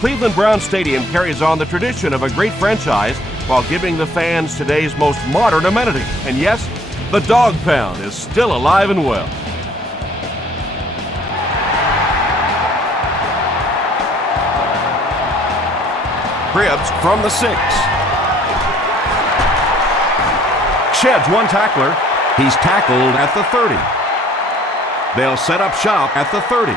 Cleveland Brown Stadium carries on the tradition of a great franchise while giving the fans today's most modern amenity. And yes, the dog pound is still alive and well. Cribbs from the 6. Sheds one tackler. He's tackled at the 30. They'll set up shop at the 30.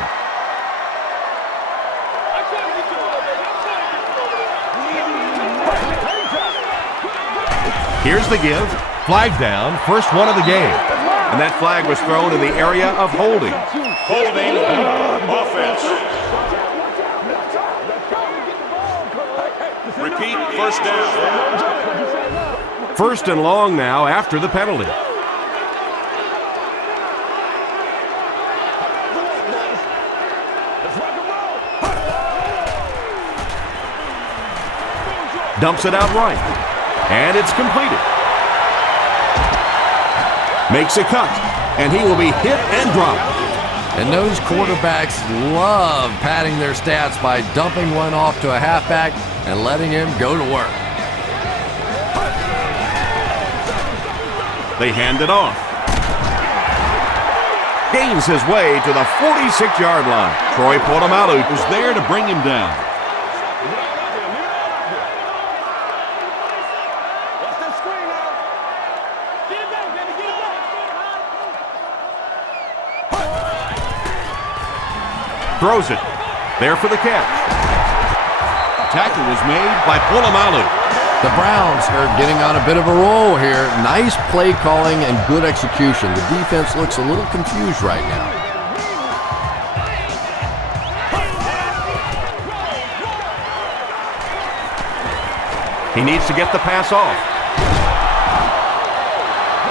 Here's the give. Flag down. First one of the game. And that flag was thrown in the area of holding. Holding offense. Repeat, first down. First and long now after the penalty. Dumps it out right. And it's completed. Makes a cut. And he will be hit and dropped. And those quarterbacks love padding their stats by dumping one off to a halfback and letting him go to work. They hand it off. Gains his way to the 46-yard line. Troy Polamalu was there to bring him down. Throws it. There for the catch. Tackle was made by Polamalu. The Browns are getting on a bit of a roll here. Nice play calling and good execution. The defense looks a little confused right now. He needs to get the pass off.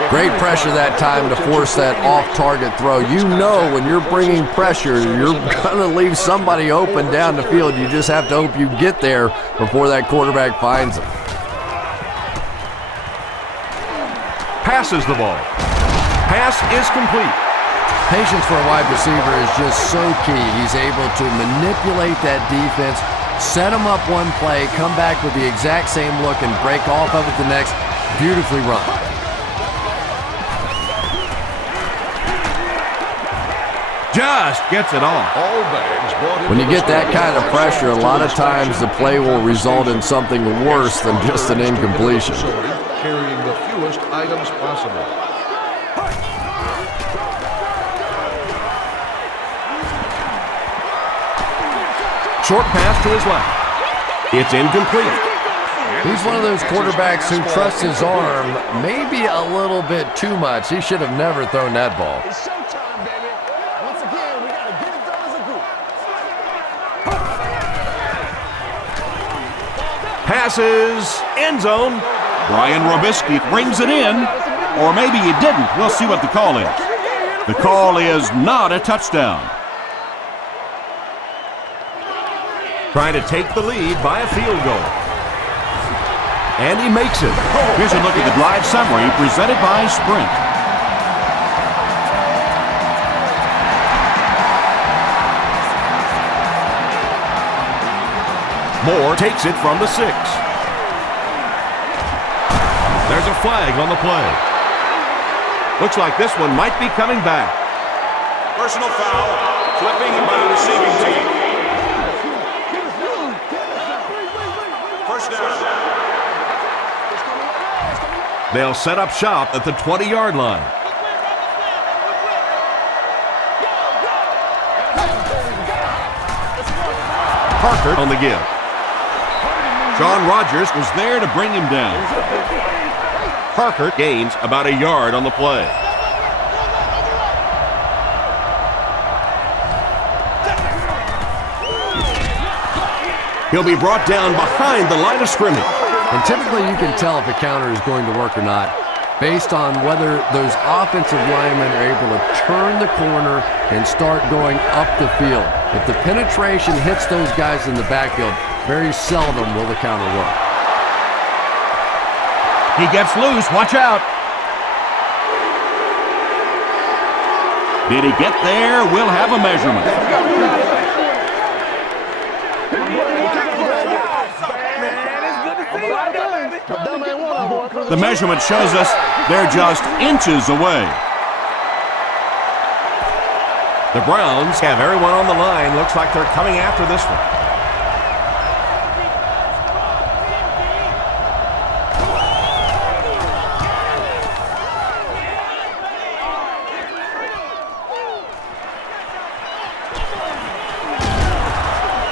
Great pressure that time to force that off-target throw. You know when you're bringing pressure, you're going to leave somebody open down the field. You just have to hope you get there before that quarterback finds him. Passes the ball. Pass is complete. Patience for a wide receiver is just so key. He's able to manipulate that defense, set them up one play, come back with the exact same look, and break off of it the next. Beautifully run. Just gets it off. When you get that kind of pressure, a lot of times the play will result in something worse than just an incompletion. Carrying the fewest items possible. Short pass to his left. It's incomplete. He's one of those quarterbacks who trusts his arm maybe a little bit too much. He should have never thrown that ball. Passes, end zone. Brian Robisky brings it in, or maybe he didn't. We'll see what the call is. The call is not a touchdown. Trying to take the lead by a field goal. And he makes it. Here's a look at the drive summary presented by Sprint. Moore takes it from the 6. There's a flag on the play. Looks like this one might be coming back. Personal foul, flipping by the receiving team. First down. They'll set up shop at the 20-yard line. Parker on the give. Sean Rogers was there to bring him down. Parker gains about a yard on the play. He'll be brought down behind the line of scrimmage. And typically you can tell if a counter is going to work or not based on whether those offensive linemen are able to turn the corner and start going up the field. If the penetration hits those guys in the backfield, very seldom will the counter work. He gets loose. Watch out. Did he get there? We'll have a measurement. The measurement shows us they're just inches away. The Browns have everyone on the line. Looks like they're coming after this one.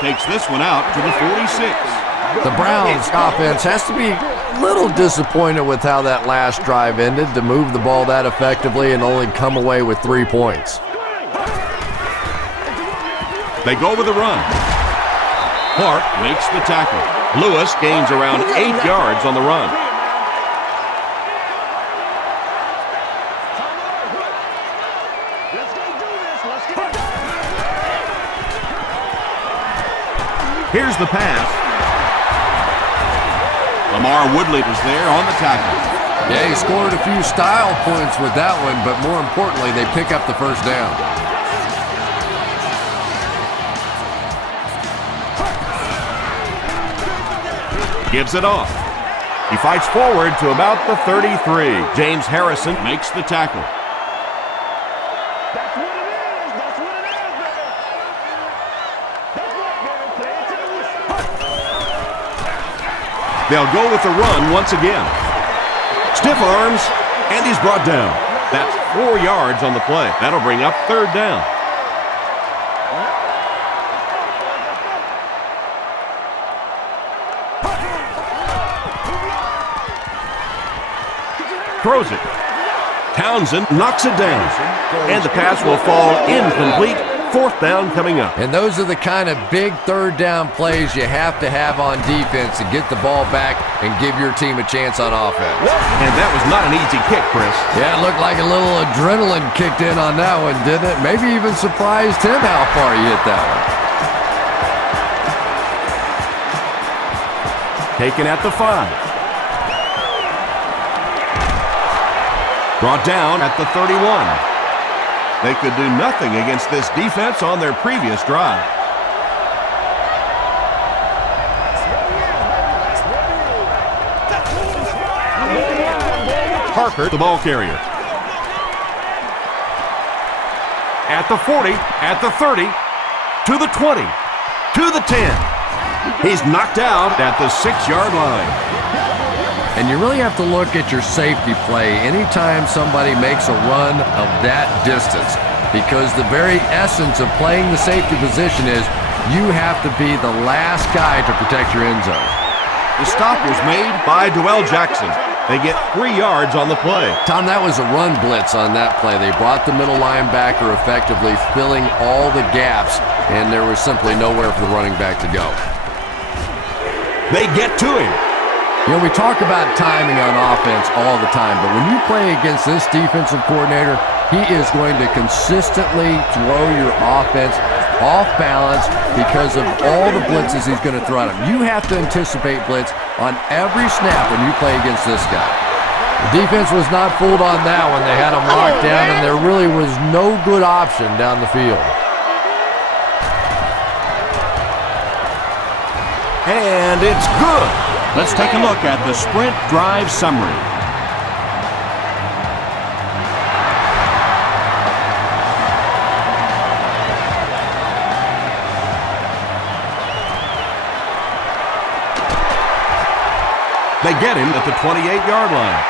Takes this one out to the 46. The Browns offense has to be a little disappointed with how that last drive ended, to move the ball that effectively and only come away with 3 points. They go with a run. Clark makes the tackle. Lewis gains around 8 yards on the run. Here's the pass. Lamar Woodley is there on the tackle. Yeah, he scored a few style points with that one, but more importantly, they pick up the first down. Gives it off. He fights forward to about the 33. James Harrison makes the tackle. They'll go with the run once again. Stiff arms, and he's brought down. That's 4 yards on the play. That'll bring up third down. Throws it. Townsend knocks it down. And the pass will fall incomplete. Fourth down coming up. And those are the kind of big third down plays you have to have on defense to get the ball back and give your team a chance on offense. And that was not an easy kick, Chris. Yeah, it looked like a little adrenaline kicked in on that one, didn't it? Maybe even surprised him how far he hit that one. Taken at the 5. Brought down at the 31. They could do nothing against this defense on their previous drive. Parker, the ball carrier. At the 40, at the 30, to the 20, to the 10. He's knocked out at the 6-yard line. And you really have to look at your safety play anytime somebody makes a run of that distance, because the very essence of playing the safety position is you have to be the last guy to protect your end zone. The stop was made by Dwell Jackson. They get 3 yards on the play. Tom, that was a run blitz on that play. They brought the middle linebacker effectively filling all the gaps, and there was simply nowhere for the running back to go. They get to him. You know, we talk about timing on offense all the time, but when you play against this defensive coordinator, he is going to consistently throw your offense off balance because of all the blitzes he's going to throw at him. You have to anticipate blitz on every snap when you play against this guy. The defense was not fooled on that one. They had him locked down, and there really was no good option down the field. And it's good. Let's take a look at the sprint drive summary. They get him at the 28-yard line.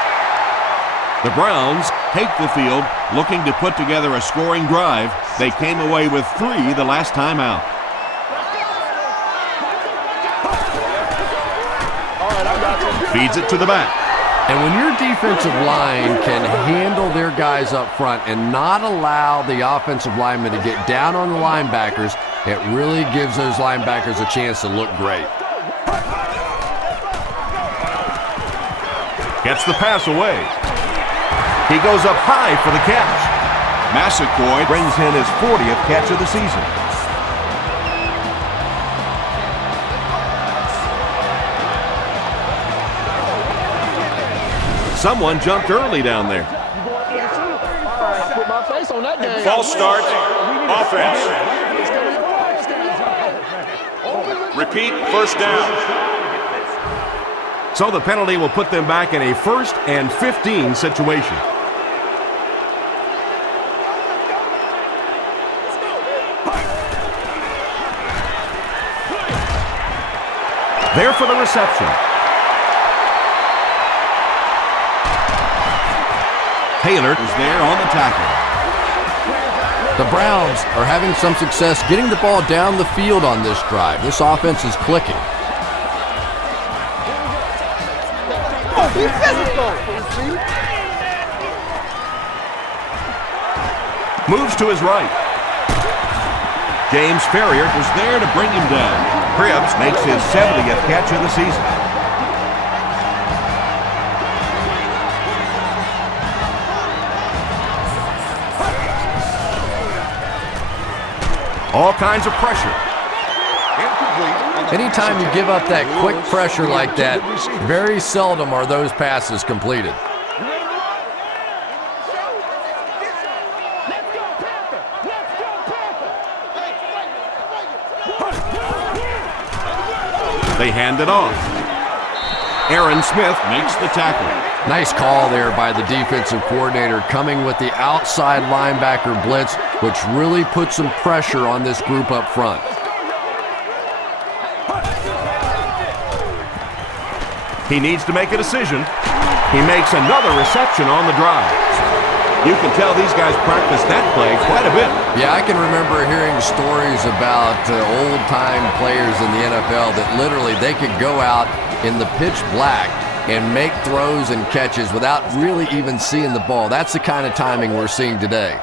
The Browns take the field looking to put together a scoring drive. They came away with 3 the last time out. Feeds it to the back. And when your defensive line can handle their guys up front and not allow the offensive linemen to get down on the linebackers, it really gives those linebackers a chance to look great. Gets the pass away. He goes up high for the catch. Massaquoi brings in his 40th catch of the season. Someone jumped early down there. False start. Offense. Repeat, first down. So the penalty will put them back in a 1st and 15 situation. There for the reception. Taylor is there on the tackle. The Browns are having some success getting the ball down the field on this drive. This offense is clicking. Moves to his right. James Ferrier was there to bring him down. Cribbs makes his 70th catch of the season. All kinds of pressure. Anytime you give up that quick pressure like that, very seldom are those passes completed. They hand it off. Aaron Smith makes the tackle. Nice call there by the defensive coordinator, coming with the outside linebacker blitz, which really put some pressure on this group up front. He needs to make a decision. He makes another reception on the drive. You can tell these guys practice that play quite a bit. Yeah, I can remember hearing stories about old-time players in the NFL that literally they could go out in the pitch black and make throws and catches without really even seeing the ball. That's the kind of timing we're seeing today.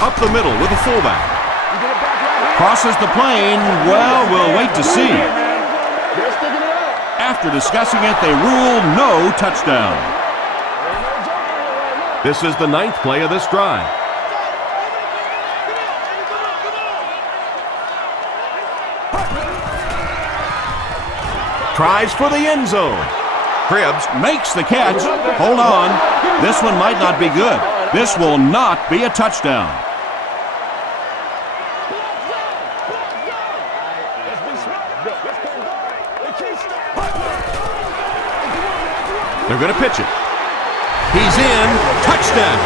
Up the middle with a fullback. Crosses the plane. Well, we'll wait to see. After discussing it, they rule no touchdown. This is the 9th play of this drive. Tries for the end zone. Cribbs makes the catch. Hold on. This one might not be good. This will not be a touchdown. They're going to pitch it. He's in. Touchdown.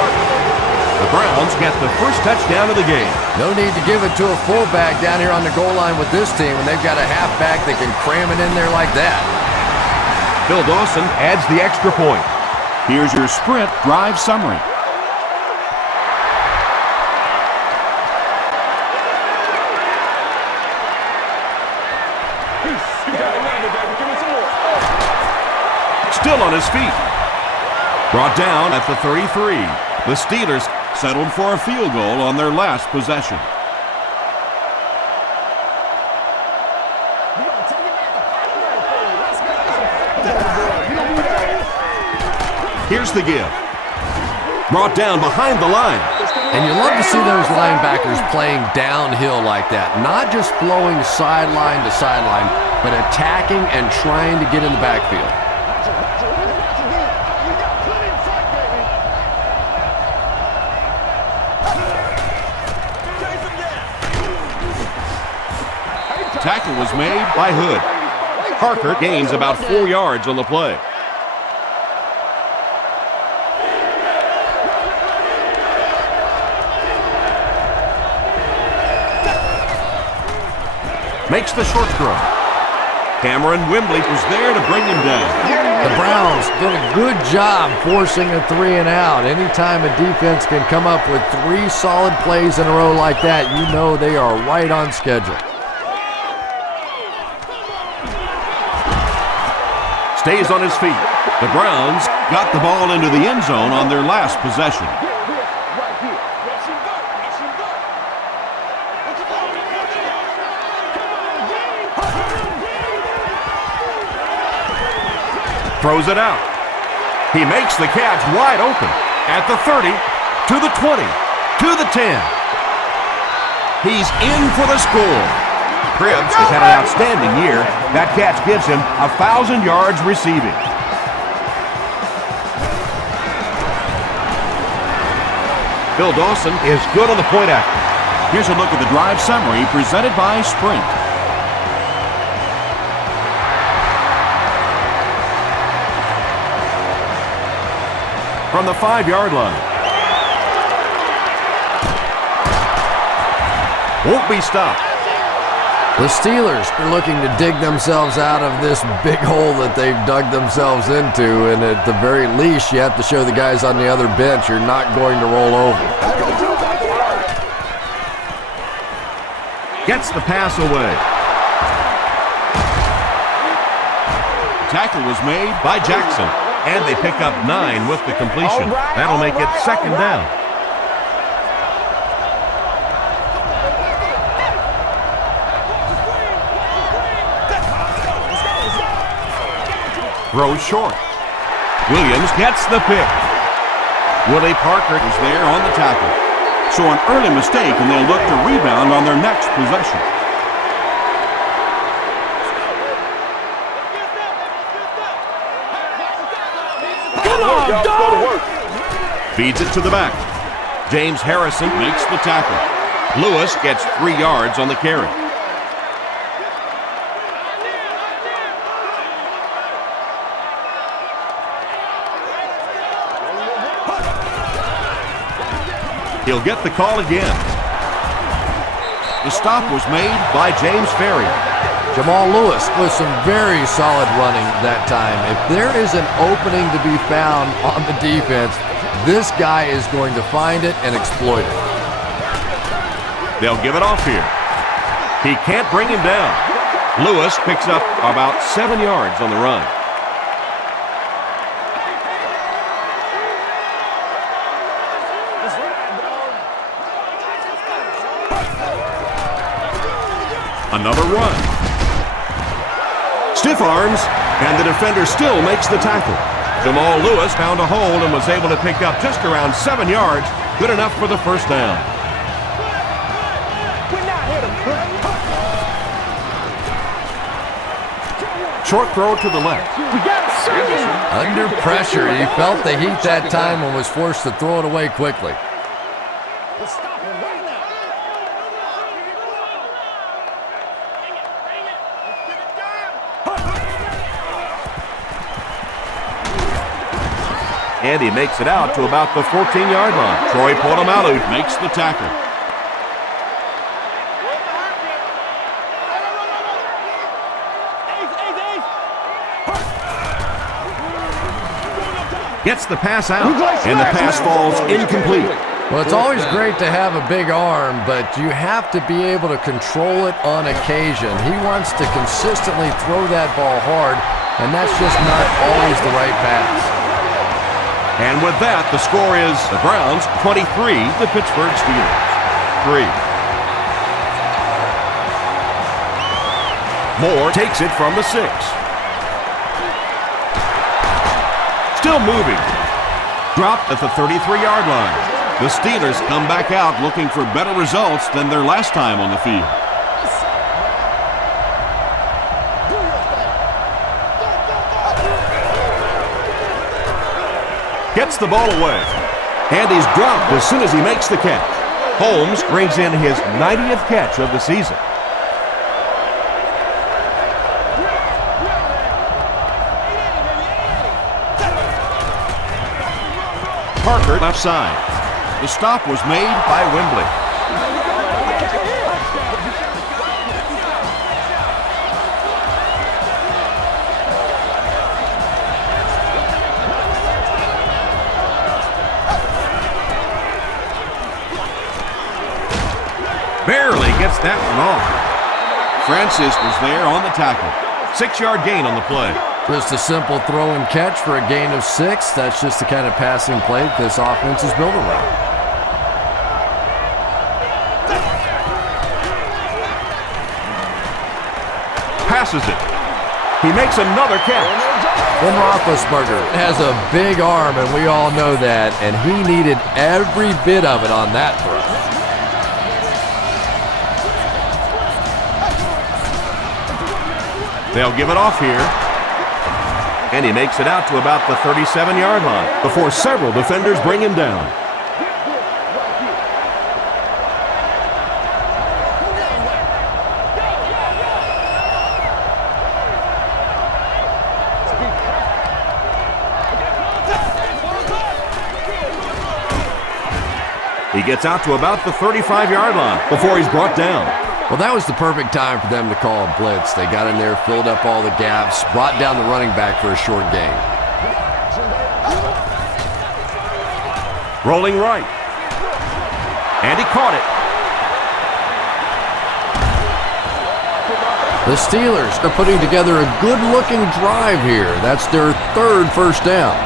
The Browns get the first touchdown of the game. No need to give it to a fullback down here on the goal line with this team when they've got a halfback that can cram it in there like that. Phil Dawson adds the extra point. Here's your sprint drive summary. Still on his feet. Brought down at the 33. The Steelers settled for a field goal on their last possession. Here's the give. Brought down behind the line. And you love to see those linebackers playing downhill like that. Not just flowing sideline to sideline, but attacking and trying to get in the backfield. Tackle was made by Hood. Parker gains about 4 yards on the play. Makes the short throw. Cameron Wimbley was there to bring him down. The Browns did a good job forcing a 3 and out. Anytime a defense can come up with 3 solid plays in a row like that, you know they are right on schedule. Stays on his feet. The Browns got the ball into the end zone on their last possession. Throws it out. He makes the catch wide open at the 30, to the 20, to the 10. He's in for the score. Cribbs has had an outstanding year. That catch gives him 1,000 yards receiving. Phil Dawson is good on the point after. Here's a look at the drive summary presented by Sprint. from the 5-yard line. Won't be stopped. The Steelers are looking to dig themselves out of this big hole that they've dug themselves into, and at the very least, you have to show the guys on the other bench you're not going to roll over. Gets the pass away. Tackle was made by Jackson, and they pick up 9 with the completion. That'll make it 2nd down. Throws short. Williams gets the pick. Willie Parker is there on the tackle. So an early mistake, and they'll look to rebound on their next possession. Feeds it to the back. James Harrison makes the tackle. Lewis gets 3 yards on the carry. He'll get the call again. The stop was made by James Ferrier. Jamal Lewis with some very solid running that time. If there is an opening to be found on the defense, this guy is going to find it and exploit it. They'll give it off here. He can't bring him down. Lewis picks up about 7 yards on the run. Another run. Stiff arms, and the defender still makes the tackle. Jamal Lewis found a hole and was able to pick up just around 7 yards, good enough for the 1st down. Short throw to the left. Under pressure, he felt the heat that time and was forced to throw it away quickly. And he makes it out to about the 14-yard line. Troy Polamalu makes the tackle. Gets the pass out, and the pass falls incomplete. Well, it's always great to have a big arm, but you have to be able to control it on occasion. He wants to consistently throw that ball hard, and that's just not always the right pass. And with that, the score is the Browns 23, the Pittsburgh Steelers 3. Moore takes it from the 6. Still moving. Dropped at the 33-yard line. The Steelers come back out looking for better results than their last time on the field. Gets the ball away. And he's dropped as soon as he makes the catch. Holmes brings in his 90th catch of the season. Parker left side. The stop was made by Wembley. Barely gets that one off. Francis was there on the tackle. 6-yard gain on the play. Just a simple throw and catch for a gain of 6. That's just the kind of passing play this offense is built around. Passes it. He makes another catch. Ben Roethlisberger has a big arm, and we all know that, and he needed every bit of it on that throw. They'll give it off here. And he makes it out to about the 37-yard line before several defenders bring him down. He gets out to about the 35-yard line before he's brought down. Well, that was the perfect time for them to call a blitz. They got in there, filled up all the gaps, brought down the running back for a short gain. Rolling right. And he caught it. The Steelers are putting together a good-looking drive here. That's their third first down.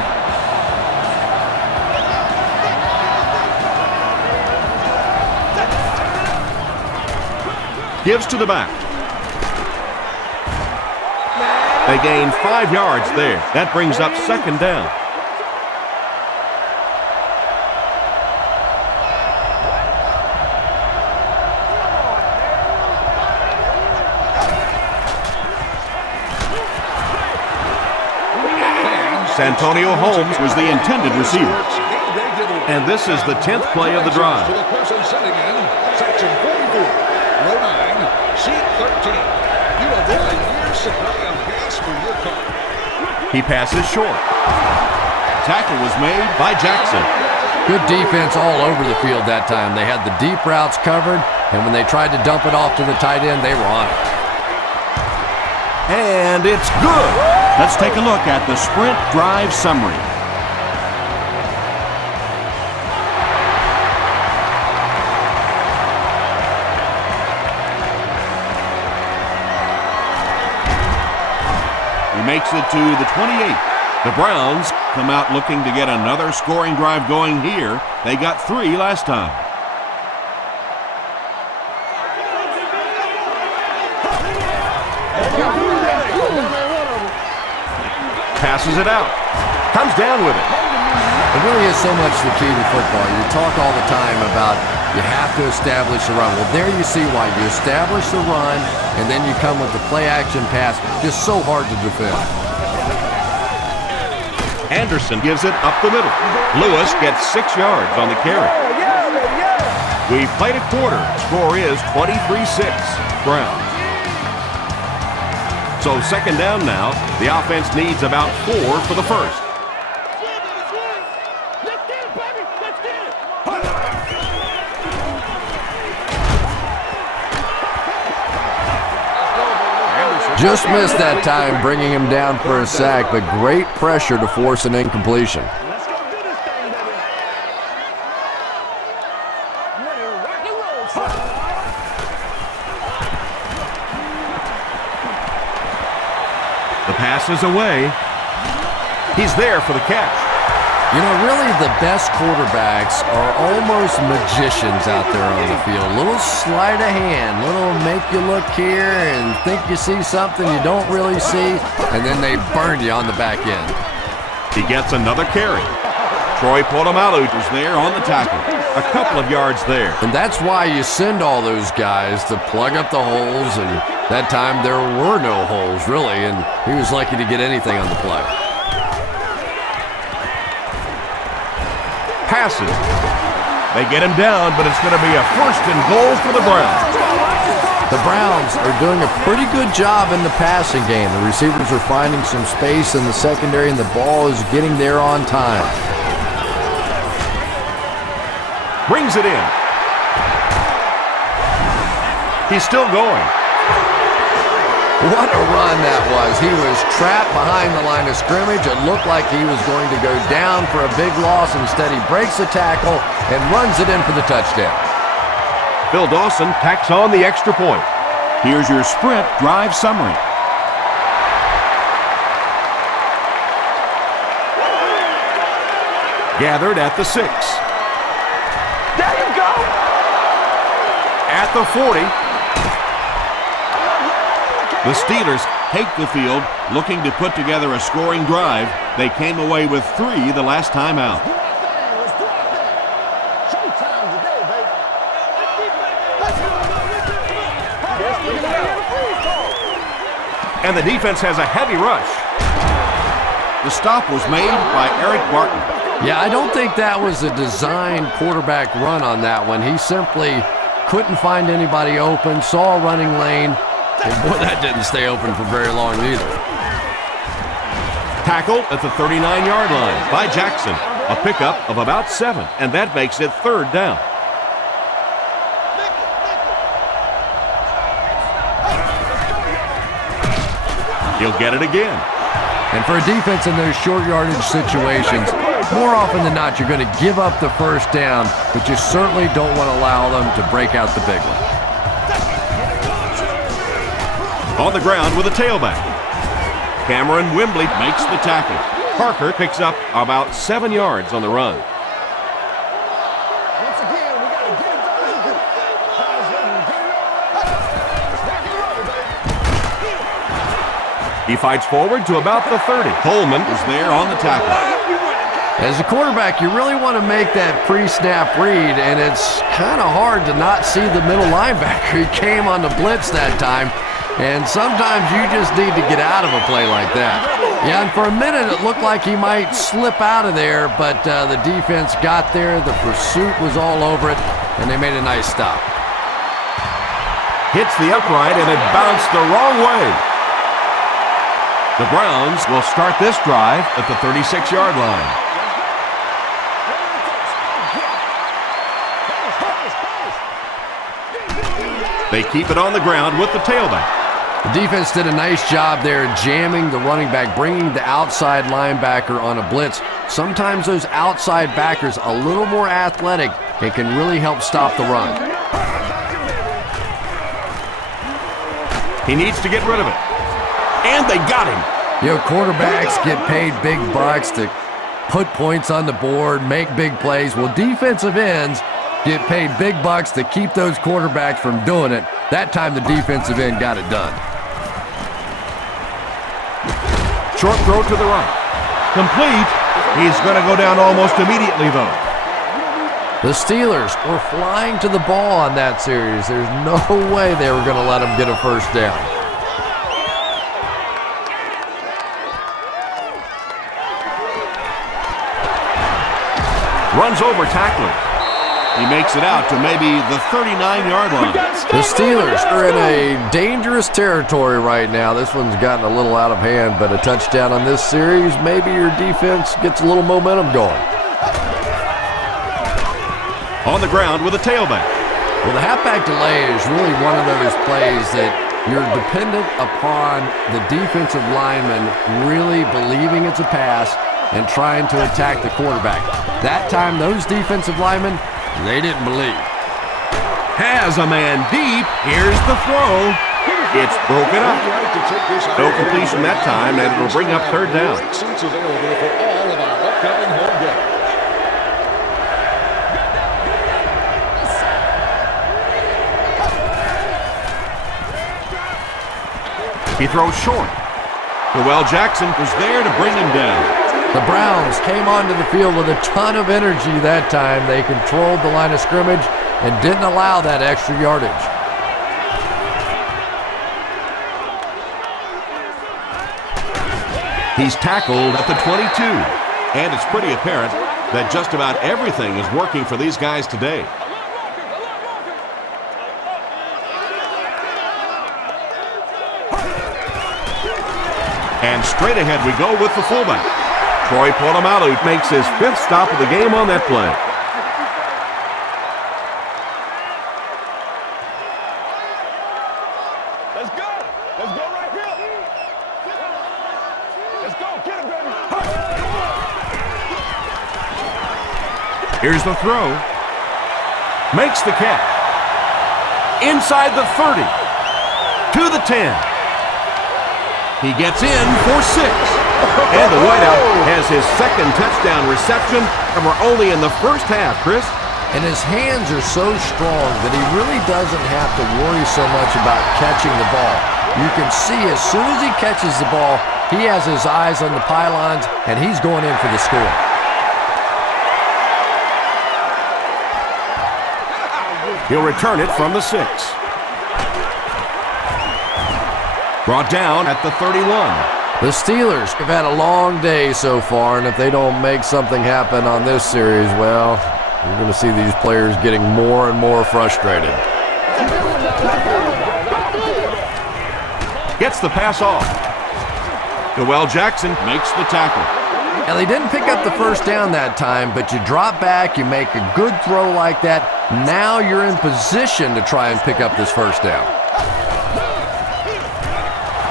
Gives to the back. They gain 5 yards there. That brings up second down. Santonio Holmes was the intended receiver. And this is the 10th play of the drive. Section 44, row 9, seat 13. You have a year's supply of gas for your car. He passes short. Tackle was made by Jackson. Good defense all over the field that time. They had the deep routes covered, and when they tried to dump it off to the tight end, they were on it. And it's good. Let's take a look at the sprint drive summary. He makes it to the 28. The Browns come out looking to get another scoring drive going here. They got 3 last time. Passes it out. Comes down with it. It really is so much the key to football. You talk all the time about you have to establish the run. Well, there you see why. You establish the run, and then you come with the play-action pass. Just so hard to defend. Anderson gives it up the middle. Lewis gets 6 yards on the carry. We've played a quarter. Score is 23-6. Browns. So second down now. The offense needs about 4 for the first. Just missed that time, bringing him down for a sack, but great pressure to force an incompletion. The pass is away. He's there for the catch. You know, really the best quarterbacks are almost magicians out there on the field. Little sleight of hand, little make you look here and think you see something you don't really see, and then they burn you on the back end. He gets another carry. Troy Polamalu is there on the tackle. A couple of yards there. And that's why you send all those guys to plug up the holes, and that time there were no holes, really, and he was lucky to get anything on the play. Passes. They get him down, but it's going to be a first and goal for the Browns. The Browns are doing a pretty good job in the passing game. The receivers are finding some space in the secondary, and the ball is getting there on time. Brings it in. He's still going. What a run that was. He was trapped behind the line of scrimmage. It looked like he was going to go down for a big loss. Instead, he breaks the tackle and runs it in for the touchdown. Phil Dawson tacks on the extra point. Here's your sprint drive summary. Gathered at the 6. There you go! At the 40. The Steelers take the field, looking to put together a scoring drive. They came away with 3 the last time out. And the defense has a heavy rush. The stop was made by Eric Barton. Yeah, I don't think that was a designed quarterback run on that one. He simply couldn't find anybody open, saw a running lane, and boy, that didn't stay open for very long either. Tackled at the 39-yard line by Jackson. A pickup of about 7, and that makes it third down. He'll get it again. And for a defense in those short yardage situations, more often than not, you're going to give up the first down, but you certainly don't want to allow them to break out the big one. On the ground with a tailback. Cameron Wembley makes the tackle. Parker picks up about 7 yards on the run. He fights forward to about the 30. Coleman is there on the tackle. As a quarterback, you really want to make that pre-snap read, and it's kind of hard to not see the middle linebacker. He came on the blitz that time, and sometimes you just need to get out of a play like that. Yeah, and for a minute it looked like he might slip out of there, but the defense got there, the pursuit was all over it, and they made a nice stop. Hits the upright, and it bounced the wrong way. The Browns will start this drive at the 36-yard line. They keep it on the ground with the tailback. The defense did a nice job there jamming the running back, bringing the outside linebacker on a blitz. Sometimes those outside backers a little more athletic and can really help stop the run. He needs to get rid of it. And they got him. You know, quarterbacks get paid big bucks to put points on the board, make big plays. Well, defensive ends get paid big bucks to keep those quarterbacks from doing it. That time the defensive end got it done. Short throw to the right. Complete. He's going to go down almost immediately, though. The Steelers were flying to the ball on that series. There's no way they were going to let them get a first down. Runs over tackler. He makes it out to maybe the 39-yard line. The Steelers are in a dangerous territory right now. This one's gotten a little out of hand, but a touchdown on this series, maybe your defense gets a little momentum going. On the ground with a tailback. Well, the halfback delay is really one of those plays that you're dependent upon the defensive lineman really believing it's a pass and trying to attack the quarterback. That time, those defensive linemen, they didn't believe. Has a man deep. Here's the throw. It's broken up. No completion that time, and it'll bring up third down. Seats available for all of our upcoming home games. He throws short. Noel Jackson was there to bring him down. The Browns came onto the field with a ton of energy that time. They controlled the line of scrimmage and didn't allow that extra yardage. He's tackled at the 22. And it's pretty apparent that just about everything is working for these guys today. And straight ahead we go with the fullback. Troy Polamalu makes his 5th stop of the game on that play. Let's go. Let's go right here. Let's go. Get it, baby. Here's the throw. Makes the catch. Inside the 30. To the 10. He gets in for 6. And the wideout has his 2nd touchdown reception, and we're only in the first half, Chris. And his hands are so strong that he really doesn't have to worry so much about catching the ball. You can see as soon as he catches the ball, he has his eyes on the pylons, and he's going in for the score. He'll return it from the 6. Brought down at the 31. The Steelers have had a long day so far, and if they don't make something happen on this series, well, you're going to see these players getting more and more frustrated. Gets the pass off. Noel Jackson makes the tackle. Now, they didn't pick up the first down that time, but you drop back, you make a good throw like that. Now you're in position to try and pick up this first down.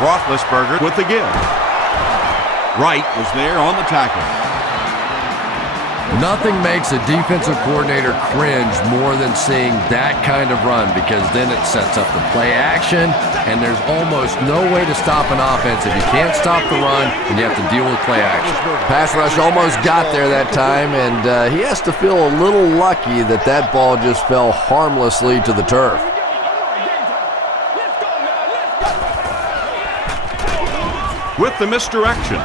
Roethlisberger with the give. Wright was there on the tackle. Nothing makes a defensive coordinator cringe more than seeing that kind of run, because then it sets up the play action, and there's almost no way to stop an offense if you can't stop the run and you have to deal with play action. Pass rush almost got there that time, and he has to feel a little lucky that that ball just fell harmlessly to the turf. With the misdirection,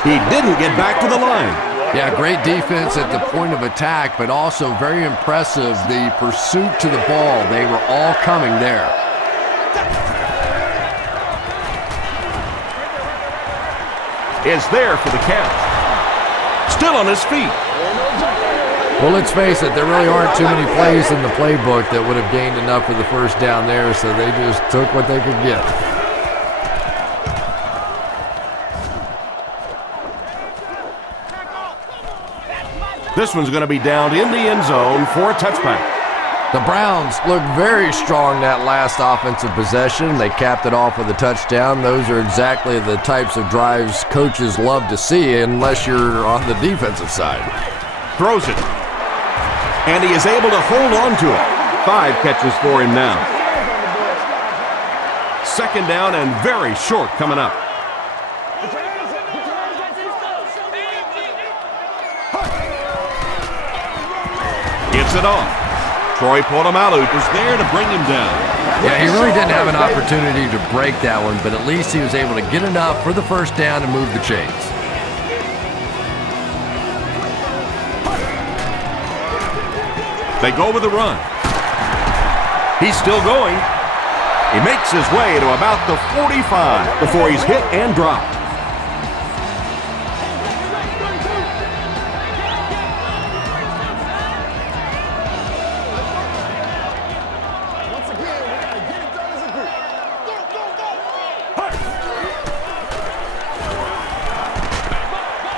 he didn't get back to the line. Yeah, great defense at the point of attack, but also very impressive the pursuit to the ball. They were all coming there. Is there for the catch. Still on his feet. Well, let's face it, there really aren't too many plays in the playbook that would have gained enough for the first down there, so they just took what they could get. This one's going to be down in the end zone for a touchback. The Browns looked very strong that last offensive possession. They capped it off with a touchdown. Those are exactly the types of drives coaches love to see, unless you're on the defensive side. Throws it. And he is able to hold on to it. 5 catches for him now. Second down and very short coming up. Gets it off. Troy Polamalu is there to bring him down. Yeah, he really didn't have an opportunity to break that one, but at least he was able to get enough for the first down and move the chains. They go with the run. He's still going. He makes his way to about the 45 before he's hit and dropped.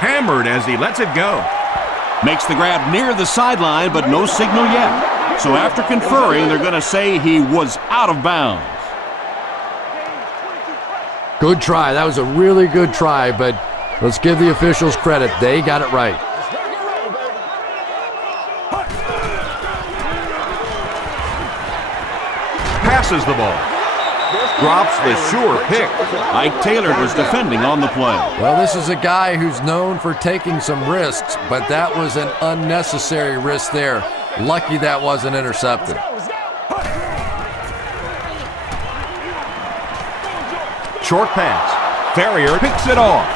Hammered as he lets it go. Makes the grab near the sideline, but no signal yet. So after conferring, they're going to say he was out of bounds. Good try. That was a really good try, but let's give the officials credit. They got it right. Passes the ball. Drops the sure pick. Ike Taylor was defending on the play. Well, this is a guy who's known for taking some risks, but that was an unnecessary risk there. Lucky that wasn't intercepted. Short pass. Ferrier picks it off.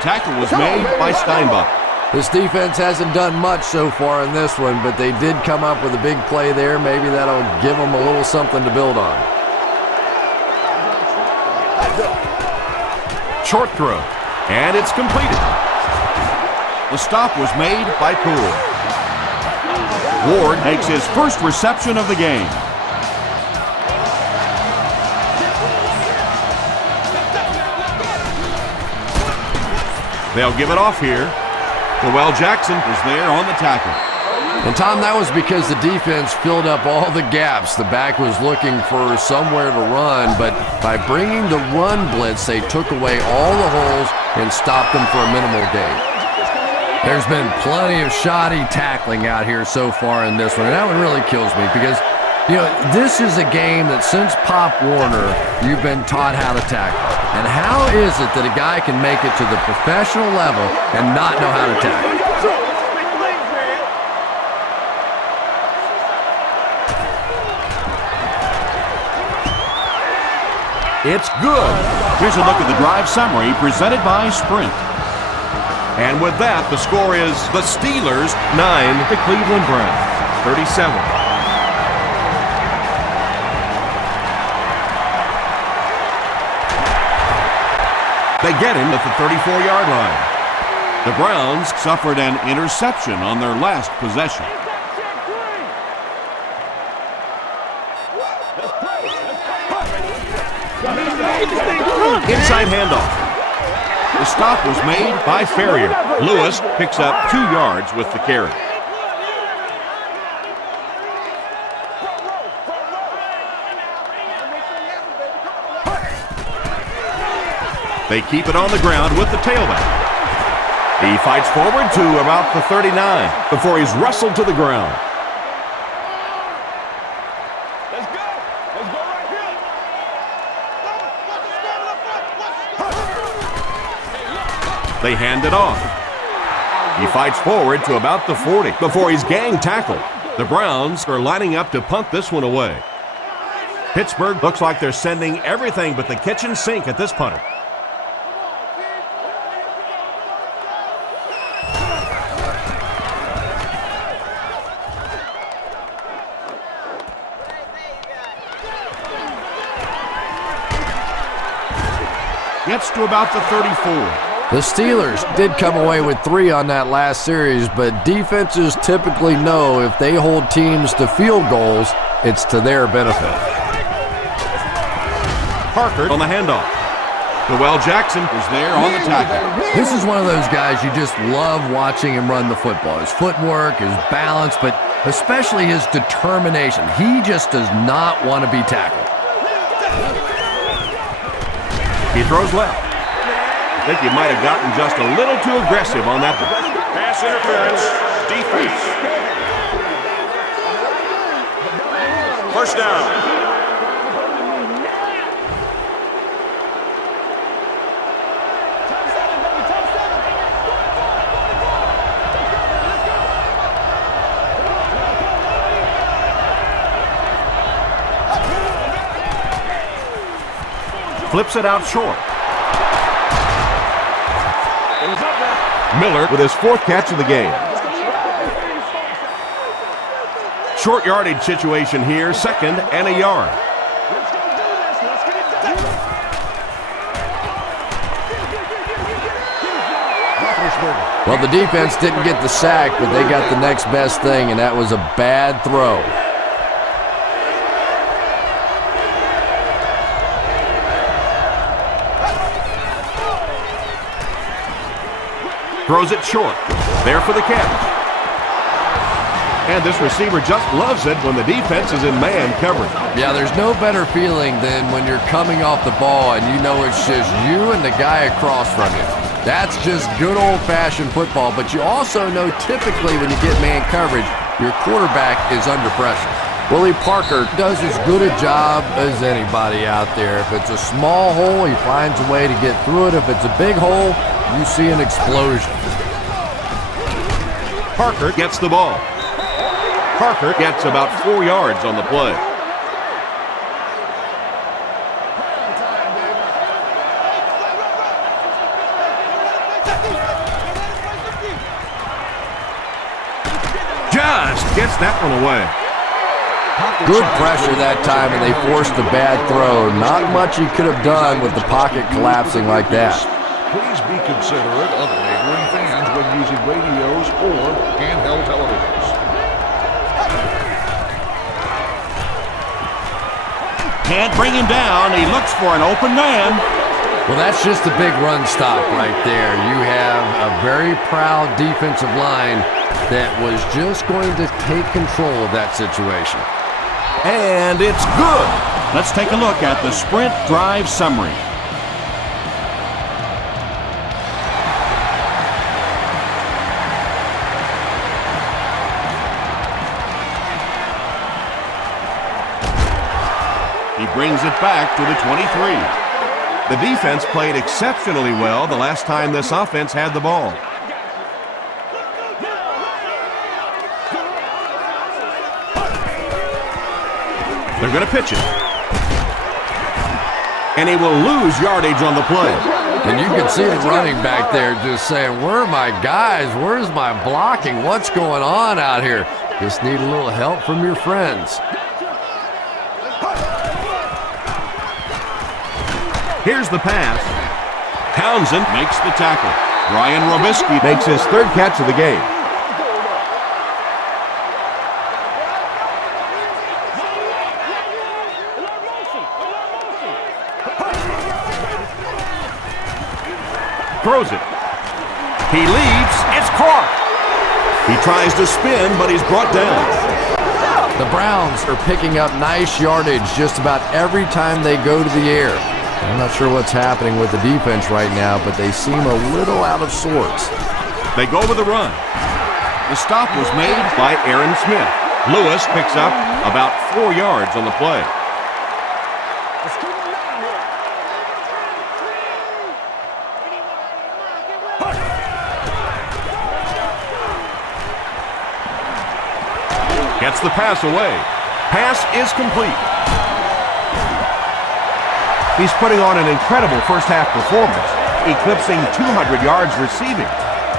Tackle was made by Steinbach. This defense hasn't done much so far in this one, but they did come up with a big play there. Maybe that'll give them a little something to build on. Short throw, and it's completed. The stop was made by Poole. Ward makes his first reception of the game. They'll give it off here. Joel Jackson is there on the tackle. And Tom, that was because the defense filled up all the gaps. The back was looking for somewhere to run, but by bringing the run blitz, they took away all the holes and stopped them for a minimal gain. There's been plenty of shoddy tackling out here so far in this one, and that one really kills me because, you know, this is a game that since Pop Warner, you've been taught how to tackle. And how is it that a guy can make it to the professional level and not know how to tackle? It's good. Here's a look at the drive summary presented by Sprint. And with that, the score is the Steelers 9, the Cleveland Browns 37. They get him at the 34-yard line. The Browns suffered an interception on their last possession. Inside handoff. The stop was made by Ferrier. Lewis picks up 2 yards with the carry. They keep it on the ground with the tailback. He fights forward to about the 39 before he's wrestled to the ground. Let's go. Let's go right here. They hand it off. He fights forward to about the 40 before he's gang tackled. The Browns are lining up to punt this one away. Pittsburgh looks like they're sending everything but the kitchen sink at this punter. Gets to about the 34. The Steelers did come away with 3 on that last series, but defenses typically know if they hold teams to field goals, it's to their benefit. Parker on the handoff. Noel Jackson is there on the tackle. This is one of those guys you just love watching him run the football. His footwork, his balance, but especially his determination. He just does not want to be tackled. He throws left. I think he might have gotten just a little too aggressive on that one. Pass interference. Defense. First down. Flips it out short. Miller with his 4th catch of the game. Short yardage situation here, 2nd and a yard. Well, the defense didn't get the sack, but they got the next best thing, and that was a bad throw. Throws it short. There for the catch. And this receiver just loves it when the defense is in man coverage. Yeah, there's no better feeling than when you're coming off the ball and you know it's just you and the guy across from you. That's just good old-fashioned football, but you also know typically when you get man coverage, your quarterback is under pressure. Willie Parker does as good a job as anybody out there. If it's a small hole, he finds a way to get through it. If it's a big hole, you see an explosion. Parker gets the ball. Parker gets about 4 yards on the play. Just gets that one away. Good pressure that time, and they forced a bad throw. Not much he could have done with the pocket collapsing like that. Please be considerate of neighboring fans when using radios or handheld televisions. Can't bring him down. He looks for an open man. Well, that's just a big run stop right there. You have a very proud defensive line that was just going to take control of that situation. And it's good. Let's take a look at the sprint drive summary. He brings it back to the 23. The defense played exceptionally well the last time this offense had the ball. They're going to pitch it. And he will lose yardage on the play. And you can see the running back there just saying, where are my guys? Where's my blocking? What's going on out here? Just need a little help from your friends. Here's the pass. Townsend makes the tackle. Brian Robisky makes his 3rd catch of the game. Throws it. He leads. It's caught. He tries to spin, but he's brought down. The Browns are picking up nice yardage just about every time they go to the air. I'm not sure what's happening with the defense right now, but they seem a little out of sorts. They go with the run. The stop was made by Aaron Smith. Lewis picks up about 4 yards on the play. Gets the pass away. Pass is complete. He's putting on an incredible first-half performance, eclipsing 200 yards receiving.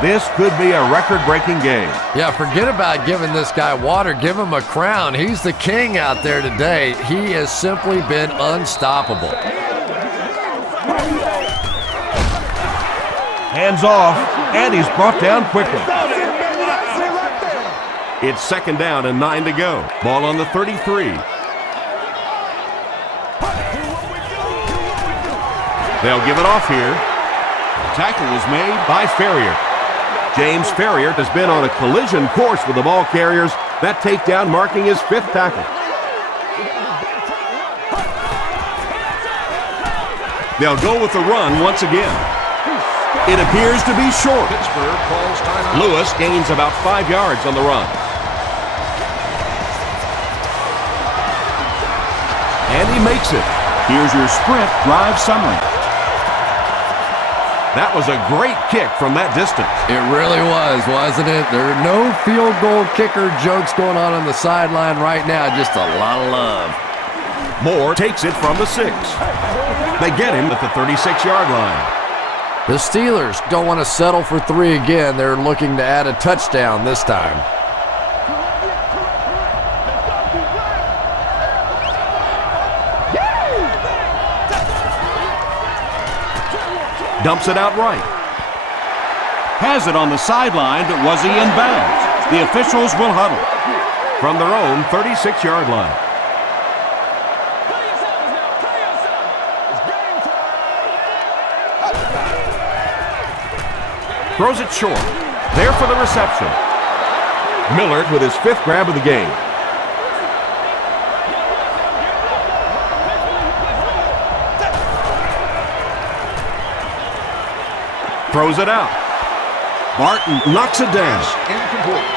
This could be a record-breaking game. Yeah, forget about giving this guy water. Give him a crown. He's the king out there today. He has simply been unstoppable. Hands off, and he's brought down quickly. It's 2nd down and 9 to go. Ball on the 33. They'll give it off here. The tackle was made by Ferrier. James Ferrier has been on a collision course with the ball carriers. That takedown marking his 5th tackle. They'll go with the run once again. It appears to be short. Pittsburgh calls timeout. Lewis gains about 5 yards on the run. And he makes it. Here's your sprint drive summary. That was a great kick from that distance. It really was, wasn't it? There are no field goal kicker jokes going on the sideline right now. Just a lot of love. Moore takes it from the 6. They get him at the 36-yard line. The Steelers don't want to settle for 3 again. They're looking to add a touchdown this time. Dumps it out right. Has it on the sideline, but was he in bounds? The officials will huddle from their own 36-yard line. Throws it short. There for the reception. Millard with his 5th grab of the game. Throws it out. Barton knocks it down.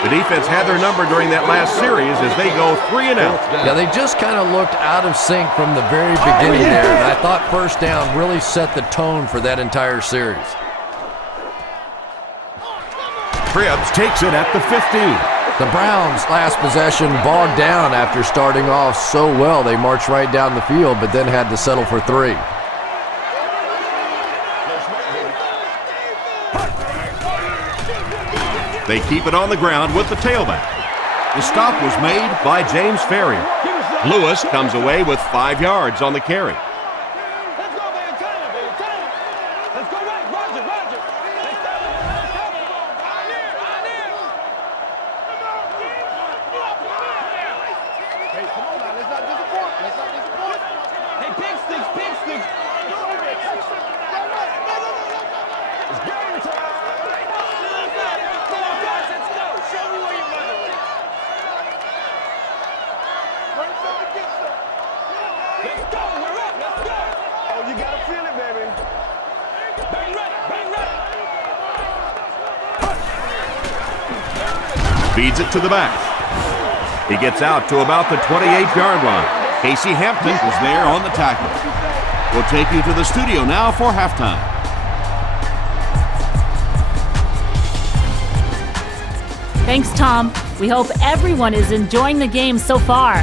The defense had their number during that last series as they go 3 and out. Yeah, they just kind of looked out of sync from the very beginning there, and I thought 1st down really set the tone for that entire series. Cribbs takes it at the 15. The Browns' last possession bogged down after starting off so well. They marched right down the field, but then had to settle for 3. They keep it on the ground with the tailback. The stop was made by James Ferrier. Lewis comes away with 5 yards on the carry. Let's go, baby. Turn it, baby. Turn it. Let's go right. Roger, Roger. Let's go. Hey, come on now. Let's not disappoint. Let's not disappoint. Hey, pig sticks, pig sticks. It's game time. Let's go. Show me where you're running. Bring something, get some. Let's go. We're up. Let's go. Oh, you gotta feel it, baby. Bang right. Bang right. Feeds it to the back. He gets out to about the 28-yard line. Casey Hampton is there on the tackle. We'll take you to the studio now for halftime. Thanks, Tom. We hope everyone is enjoying the game so far.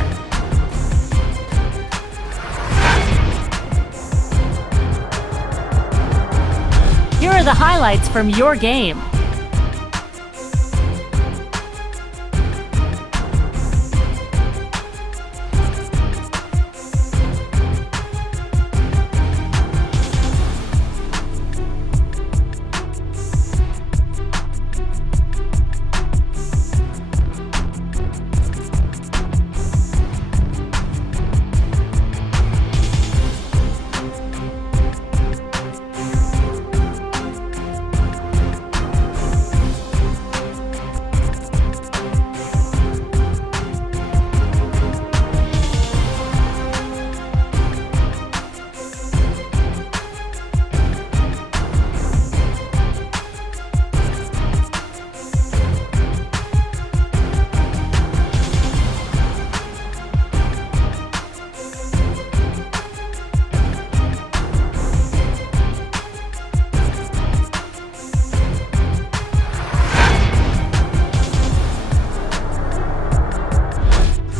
Here are the highlights from your game.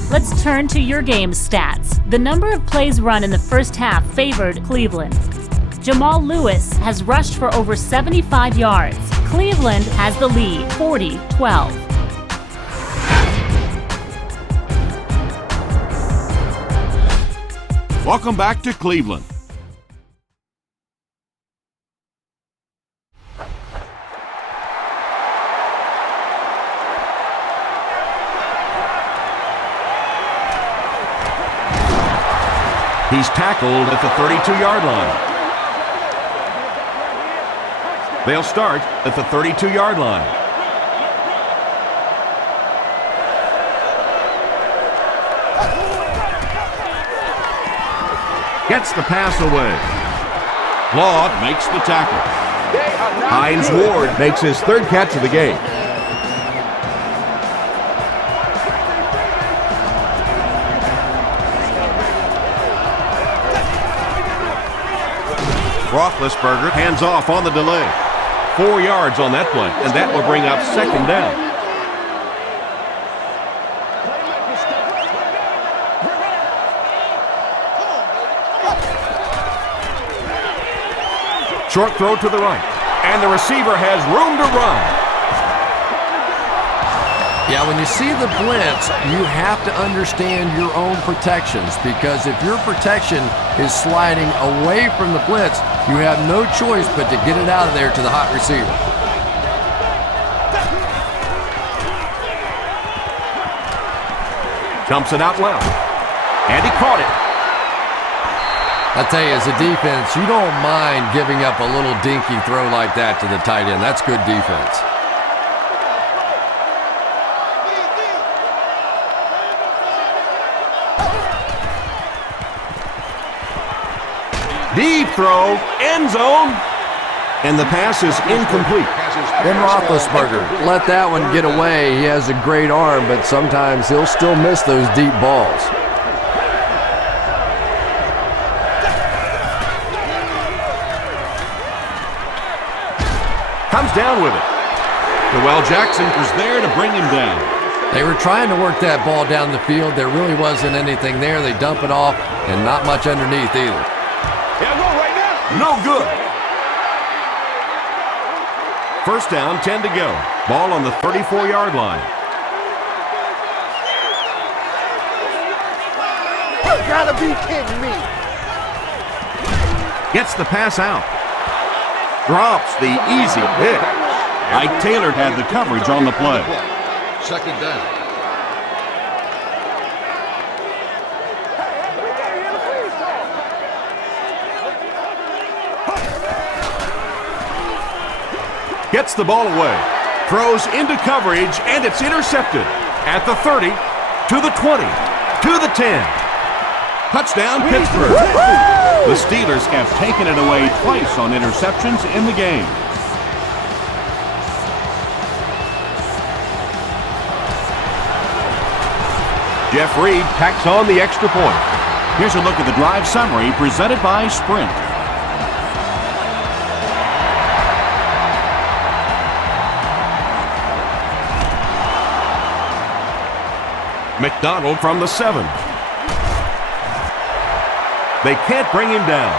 Let's turn to your game's stats. The number of plays run in the first half favored Cleveland. Jamal Lewis has rushed for over 75 yards. Cleveland has the lead, 40-12. Welcome back to Cleveland. He's tackled at the 32-yard line. They'll start at the 32-yard line. Gets the pass away. Law makes the tackle. Hines Ward makes his third catch of the game. Roethlisberger hands off on the delay. 4 yards on that play, and that will bring up second down. Short throw to the right, and the receiver has room to run. Yeah, when you see the blitz, you have to understand your own protections, because if your protection is sliding away from the blitz, you have no choice but to get it out of there to the hot receiver. Dumps it out well, and he caught it. I tell you, as a defense, you don't mind giving up a little dinky throw like that to the tight end. That's good defense. Deep throw, end zone, and the pass is incomplete. Ben Roethlisberger let that one get away. He has a great arm, but sometimes he'll still miss those deep balls. Comes down with it. Noel Jackson was there to bring him down. They were trying to work that ball down the field. There really wasn't anything there. They dump it off, and not much underneath either. No good. First down, 10 to go. Ball on the 34-yard line. You gotta be kidding me. Gets the pass out. Drops the easy pick. Ike Taylor had the coverage on the play. Second down. Gets the ball away. Throws into coverage, and it's intercepted. At the 30, to the 20, to the 10. Touchdown, Pittsburgh. The Steelers have taken it away twice on interceptions in the game. Jeff Reed tacks on the extra point. Here's a look at the drive summary presented by Sprint. McDonald from the 7. They can't bring him down.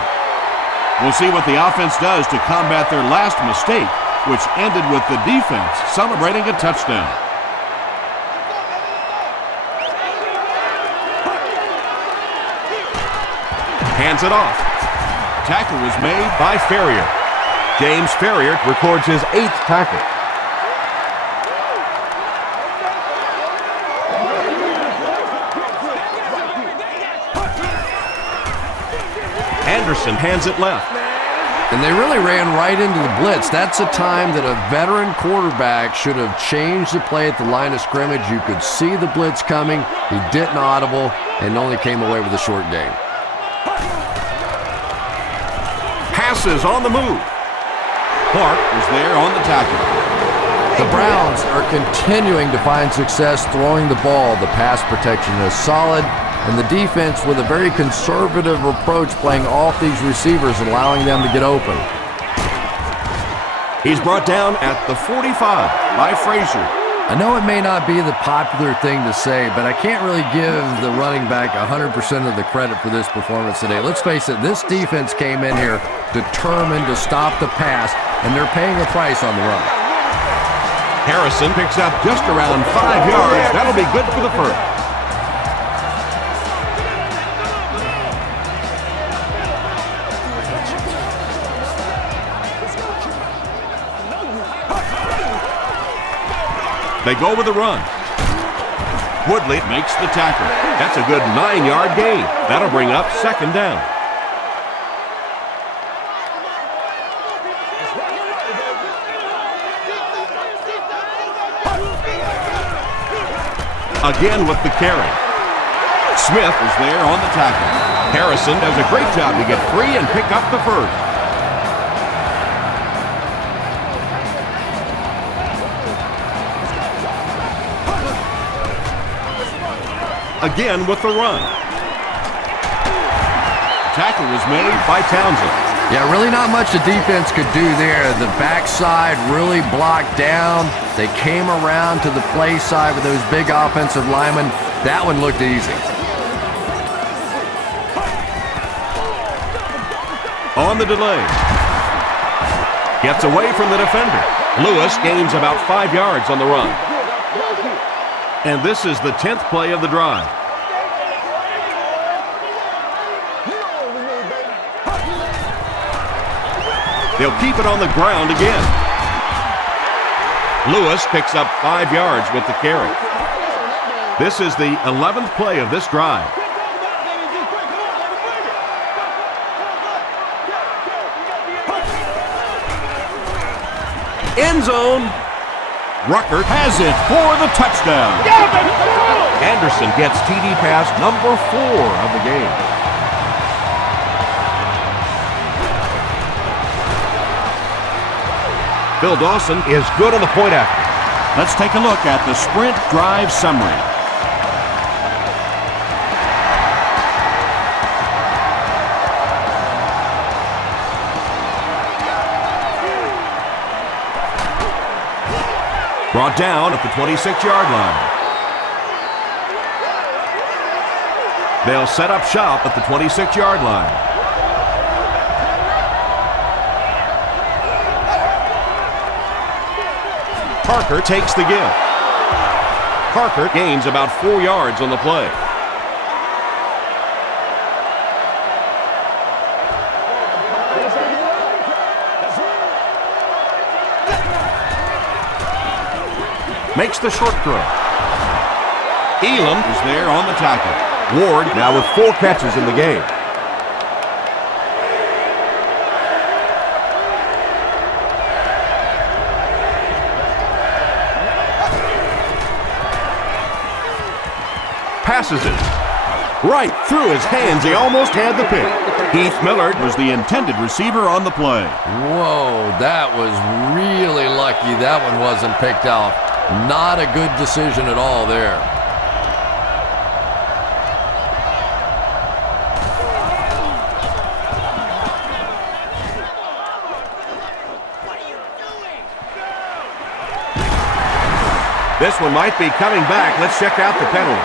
We'll see what the offense does to combat their last mistake, which ended with the defense celebrating a touchdown. Hands it off. Tackle was made by Ferrier. James Ferrier records his 8th tackle. Anderson hands it left. And they really ran right into the blitz. That's a time that a veteran quarterback should have changed the play at the line of scrimmage. You could see the blitz coming. He didn't audible and only came away with a short gain. Passes on the move. Clark was there on the tackle. The Browns are continuing to find success throwing the ball. The pass protection is solid, and the defense with a very conservative approach playing off these receivers, allowing them to get open. He's brought down at the 45 by Frazier. I know it may not be the popular thing to say, but I can't really give the running back 100% of the credit for this performance today. Let's face it, this defense came in here determined to stop the pass, and they're paying a price on the run. Harrison picks up just around 5 yards. That'll be good for the first. They go with the run. Woodley makes the tackle. That's a good 9-yard gain. That'll bring up 2nd down. Again with the carry. Smith is there on the tackle. Harrison does a great job to get free and pick up the first. Again with the run. Tackle was made by Townsend. Yeah, really not much the defense could do there. The backside really blocked down. They came around to the play side with those big offensive linemen. That one looked easy. On the delay. Gets away from the defender. Lewis gains about 5 yards on the run. And this is the 10th play of the drive. They'll keep it on the ground again. Lewis picks up 5 yards with the carry. This is the 11th play of this drive. End zone. Rucker has it for the touchdown. Anderson gets TD pass number 4 of the game. Phil Dawson is good on the point after. Let's take a look at the sprint drive summary. Brought down at the 26-yard line. They'll set up shop at the 26-yard line. Parker takes the give. Parker gains about 4 yards on the play. Makes the short throw. Elam is there on the tackle. Ward now with 4 catches in the game. Passes it. Right through his hands. He almost had the pick. Heath Millard was the intended receiver on the play. Whoa, that was really lucky that one wasn't picked off. Not a good decision at all there. This one might be coming back. Let's check out the penalty.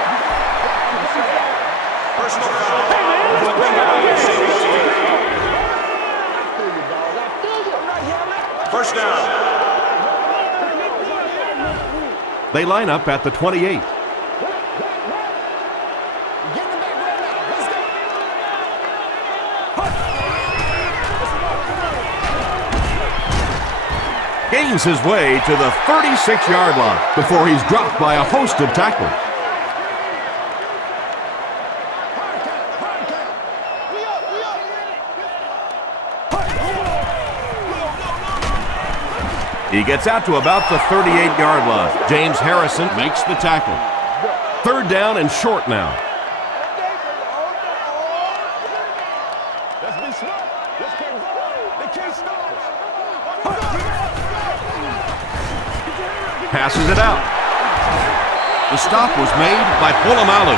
Personal foul. First down. They line up at the 28. Gains his way to the 36-yard line before he's dropped by a host of tacklers. He gets out to about the 38-yard line. James Harrison makes the tackle. 3rd down and short now. Let's be smart. Let's keep going. They can't stop us. Passes it out. The stop was made by Polamalu.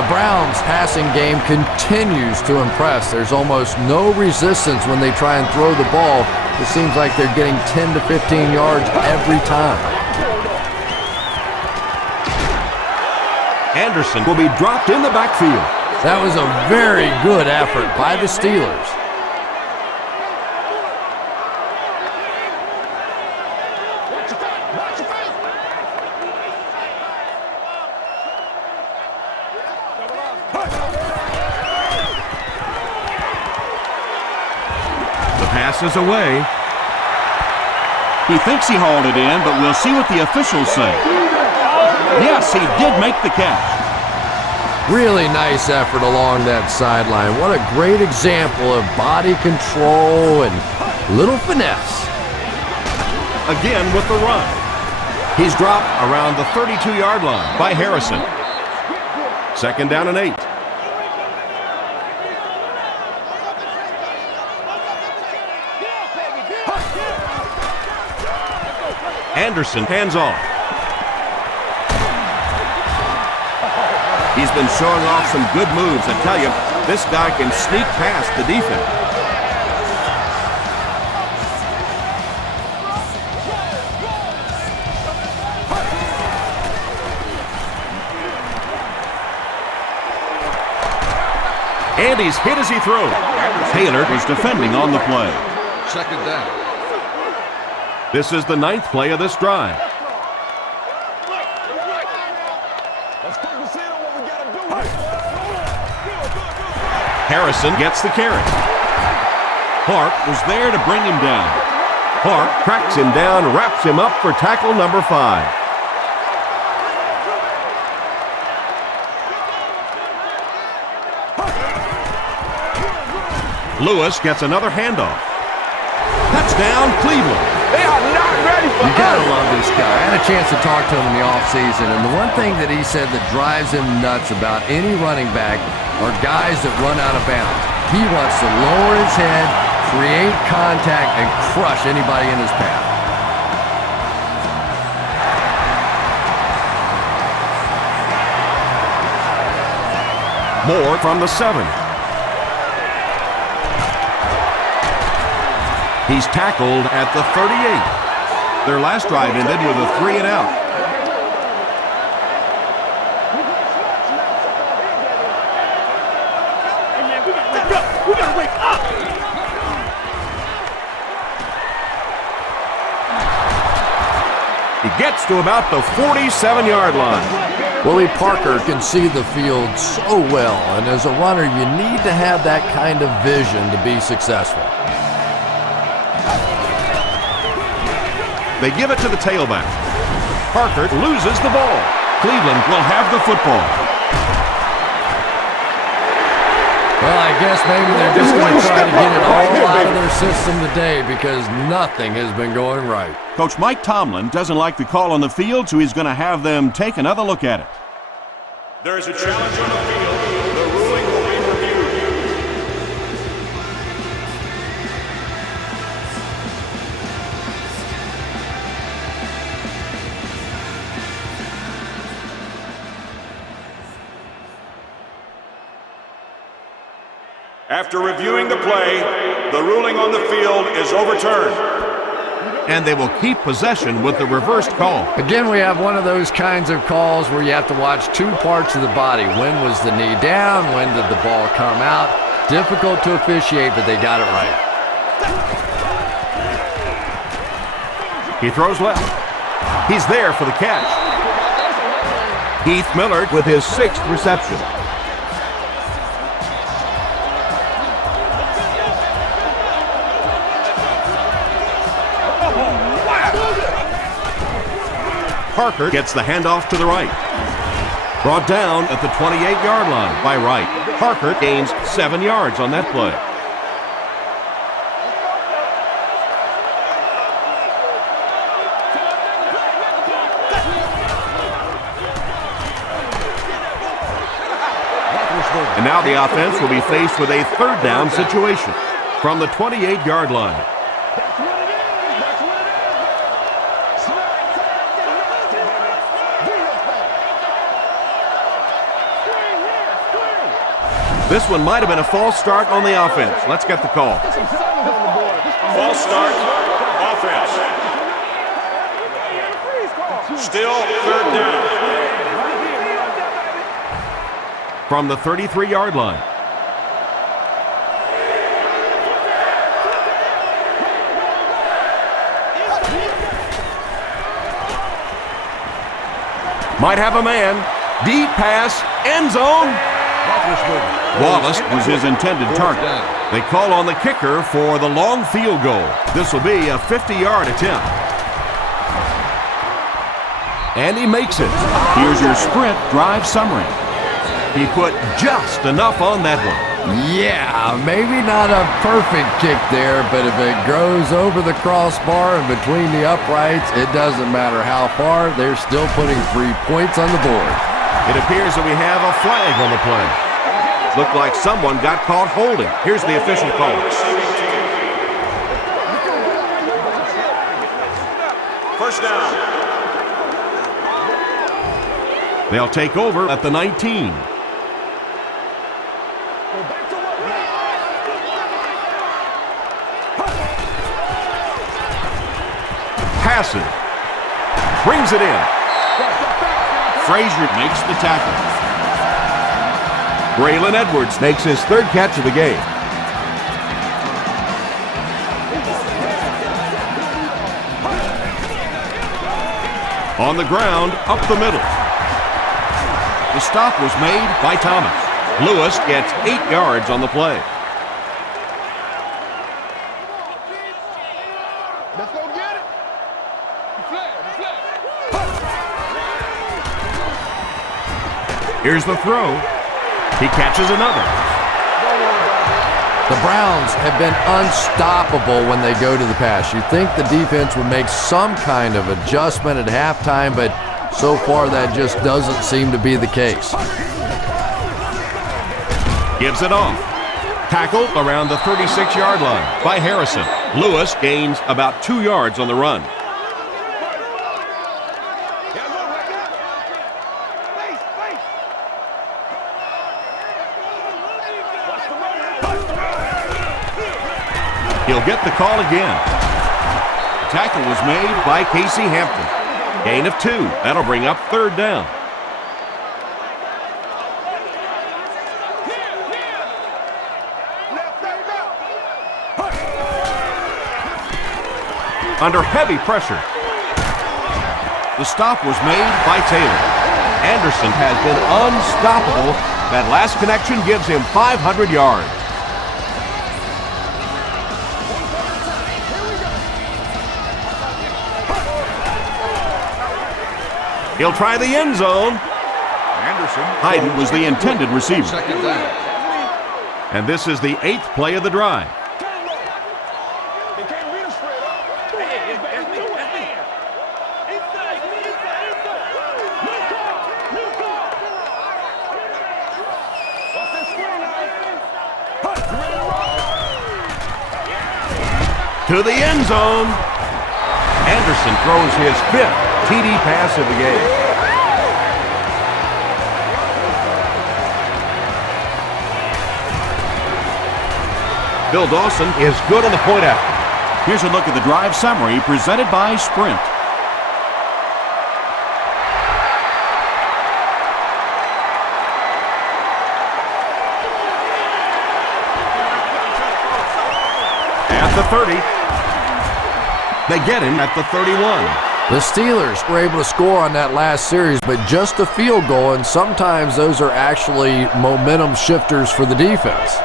The Browns' passing game continues to impress. There's almost no resistance when they try and throw the ball. It seems like they're getting 10 to 15 yards every time. Anderson will be dropped in the backfield. That was a very good effort by the Steelers. The pass is away. He thinks he hauled it in, but we'll see what the officials say. Yes, he did make the catch. Really nice effort along that sideline. What a great example of body control and little finesse. Again with the run. He's dropped around the 32-yard line by Harrison. 2nd down and 8. Anderson hands off. He's been showing off some good moves. I tell you, this guy can sneak past the defense. And he's hit as he throws. Taylor was defending on the play. 2nd down. This is the 9th play of this drive. Harrison gets the carry. Clark was there to bring him down. Clark tracks him down, wraps him up for tackle number 5. Lewis gets another handoff. Touchdown, Cleveland. They are not ready for You gotta love this guy. I had a chance to talk to him in the offseason, and the one thing that he said that drives him nuts about any running back are guys that run out of bounds. He wants to lower his head, create contact, and crush anybody in his path. Moore from the 7. He's tackled at the 38. Their last drive ended with a 3 and out. We gotta wake up. He gets to about the 47-yard line. Willie Parker can see the field so well, and as a runner, you need to have that kind of vision to be successful. They give it to the tailback. Parker loses the ball. Cleveland will have the football. Well, I guess maybe they're just going to try to get it all out of their system today because nothing has been going right. Coach Mike Tomlin doesn't like the call on the field, so he's going to have them take another look at it. There is a challenge on the field. The ruling will be reviewed. After reviewing the play, the ruling on the field is overturned. And they will keep possession with the reversed call. Again, we have one of those kinds of calls where you have to watch two parts of the body. When was the knee down? When did the ball come out? Difficult to officiate, but they got it right. He throws left. He's there for the catch. Heath Millard with his 6th reception. Parker gets the handoff to the right. Brought down at the 28-yard line by Wright. Parker gains 7 yards on that play. And now the offense will be faced with a 3rd down situation from the 28-yard line. This one might have been a false start on the offense. Let's get the call. False start, offense. Still 3rd down. from the 33-yard line. Might have a man. Deep pass, end zone. Wallace was his intended target. They call on the kicker for the long field goal. This will be a 50-yard attempt. And he makes it. Here's your sprint drive summary. He put just enough on that one. Yeah, maybe not a perfect kick there, but if it goes over the crossbar and between the uprights, it doesn't matter how far, they're still putting 3 points on the board. It appears that we have a flag on the play. Looked like someone got caught holding. Here's the official call. First down. They'll take over at the 19. Passes. Brings it in. Frazier makes the tackle. Braylon Edwards makes his third catch of the game. On the ground, up the middle. The stop was made by Thomas. Lewis gets 8 yards on the play. Let's go get it. Here's the throw. He catches another. The Browns have been unstoppable when they go to the pass. You'd think the defense would make some kind of adjustment at halftime, but so far that just doesn't seem to be the case. Gives it off. Tackled around the 36-yard line by Harrison. Lewis gains about 2 yards on the run. He'll get the call again. The tackle was made by Casey Hampton. Gain of 2. That'll bring up third down. Under heavy pressure. The stop was made by Taylor. Anderson has been unstoppable. That last connection gives him 500 yards. He'll try the end zone. Anderson. Hayden was the intended receiver. Second down. And this is the 8th play of the drive. To the end zone. Anderson throws his 5th TD pass of the game. Bill Dawson is good on the point after. Here's a look at the drive summary presented by Sprint. At the 30. They get him at the 31. The Steelers were able to score on that last series, but just a field goal, and sometimes those are actually momentum shifters for the defense.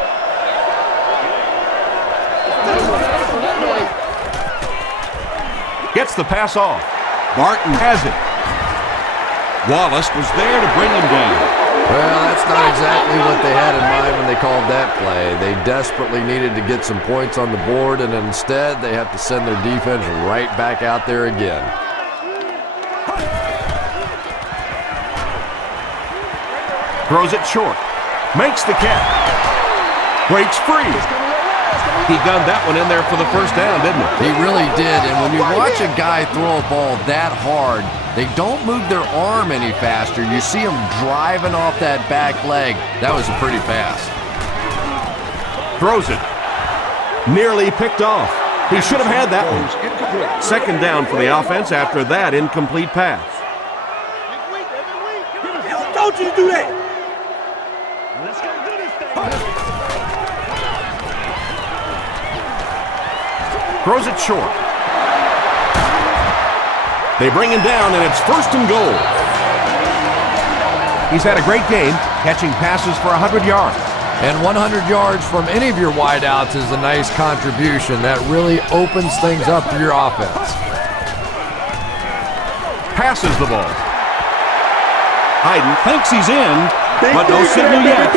Gets the pass off. Barton has it. Wallace was there to bring him down. Well, that's not exactly what they had in mind when they called that play. They desperately needed to get some points on the board, and instead they have to send their defense right back out there again. Throws it short. Makes the catch. Breaks free. He gunned that one in there for the first down, didn't he? He really did, and when you watch a guy throw a ball that hard, they don't move their arm any faster. You see him driving off that back leg. That was a pretty pass. Throws it. Nearly picked off. He should have had that one. Second down for the offense after that incomplete pass. Don't you do that! Let's go do this thing. Throws it short. They bring him down, and it's 1st and goal. He's had a great game, catching passes for 100 yards. And 100 yards from any of your wideouts is a nice contribution. That really opens things up for your offense. Passes the ball. Hayden thinks he's in, but no signal yet.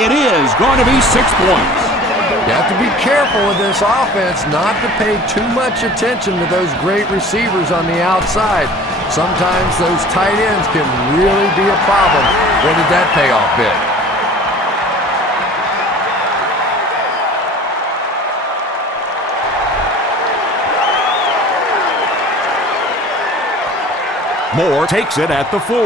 It is going to be 6 points. You have to be careful with this offense not to pay too much attention to those great receivers on the outside. Sometimes those tight ends can really be a problem. Where did that payoff bid? Moore takes it at the 4.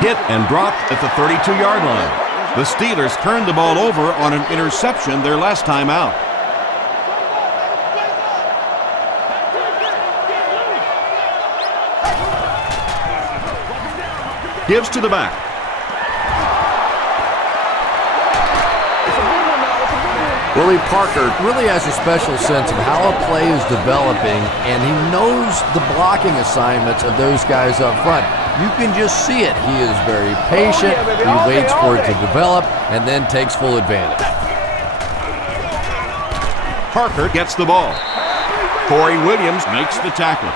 Hit and dropped at the 32-yard line. The Steelers turned the ball over on an interception their last time out. Gives to the back. Willie Parker really has a special sense of how a play is developing, and he knows the blocking assignments of those guys up front. You can just see it. He is very patient. He waits for it to develop and then takes full advantage. Parker gets the ball. Corey Williams makes the tackle.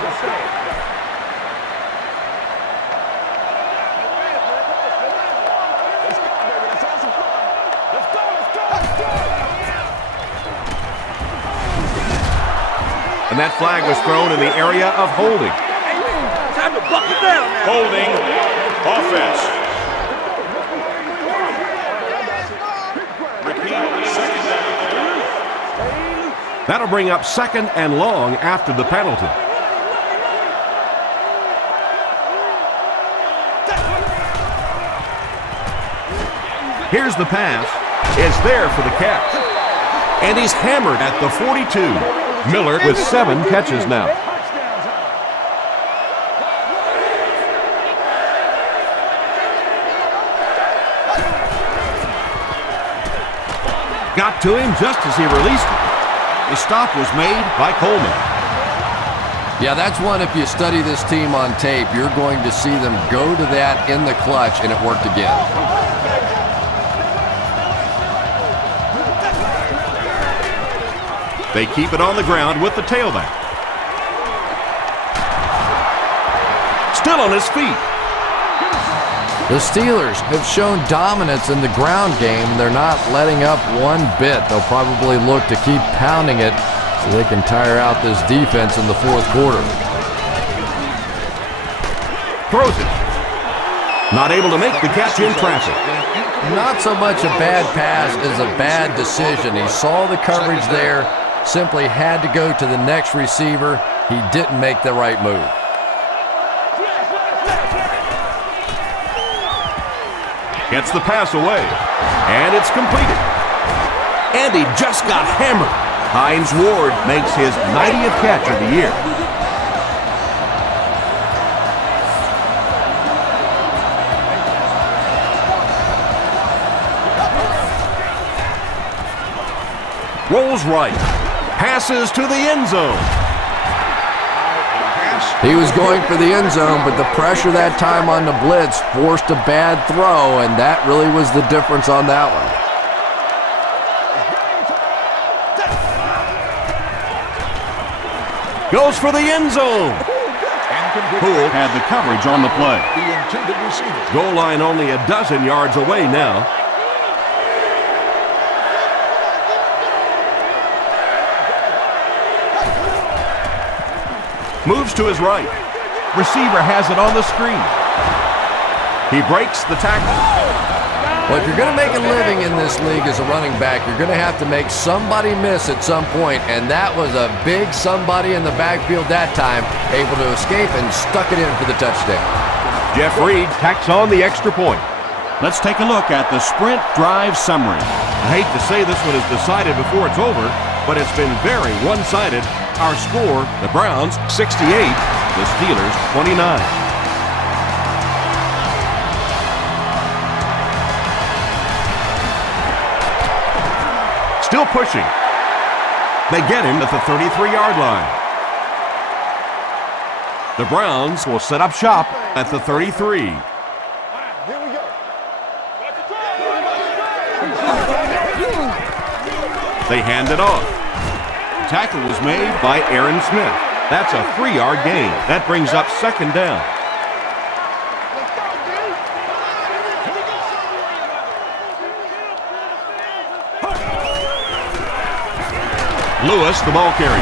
And that flag was thrown in the area of holding. Time to buckle down now. Holding. Offense. Repeat. Second down. That'll bring up 2nd and long after the penalty. Here's the pass. It's there for the catch. And he's hammered at the 42. Miller with 7 catches now. Got to him just as he released it. The stop was made by Coleman. Yeah, that's one, if you study this team on tape, you're going to see them go to that in the clutch, and it worked again. They keep it on the ground with the tailback. Still on his feet. The Steelers have shown dominance in the ground game. They're not letting up one bit. They'll probably look to keep pounding it so they can tire out this defense in the 4th quarter. Throws it. Not able to make the catch in traffic. Not so much a bad pass as a bad decision. He saw the coverage there, simply had to go to the next receiver. He didn't make the right move. Gets the pass away, and it's completed. And he just got hammered. Hines Ward makes his 90th catch of the year. Rolls right, passes to the end zone. He was going for the end zone, but the pressure that time on the blitz forced a bad throw, and that really was the difference on that one. Goes for the end zone. Poole had the coverage on the play. The intended receiver. Goal line only a dozen yards away now. Moves to his right. Receiver has it on the screen. He breaks the tackle. Well, if you're going to make a living in this league as a running back, you're going to have to make somebody miss at some point, and that was a big somebody in the backfield that time, able to escape and stuck it in for the touchdown. Jeff Reed tacks on the extra point. Let's take a look at the sprint drive summary. I hate to say this one is decided before it's over, but it's been very one-sided. Our score, the Browns 68, the Steelers 29. Still pushing. They get him at the 33-yard line. The Browns will set up shop at the 33. Here we go. They hand it off. Tackle was made by Aaron Smith. That's a 3-yard gain. That brings up second down. Lewis, the ball carrier.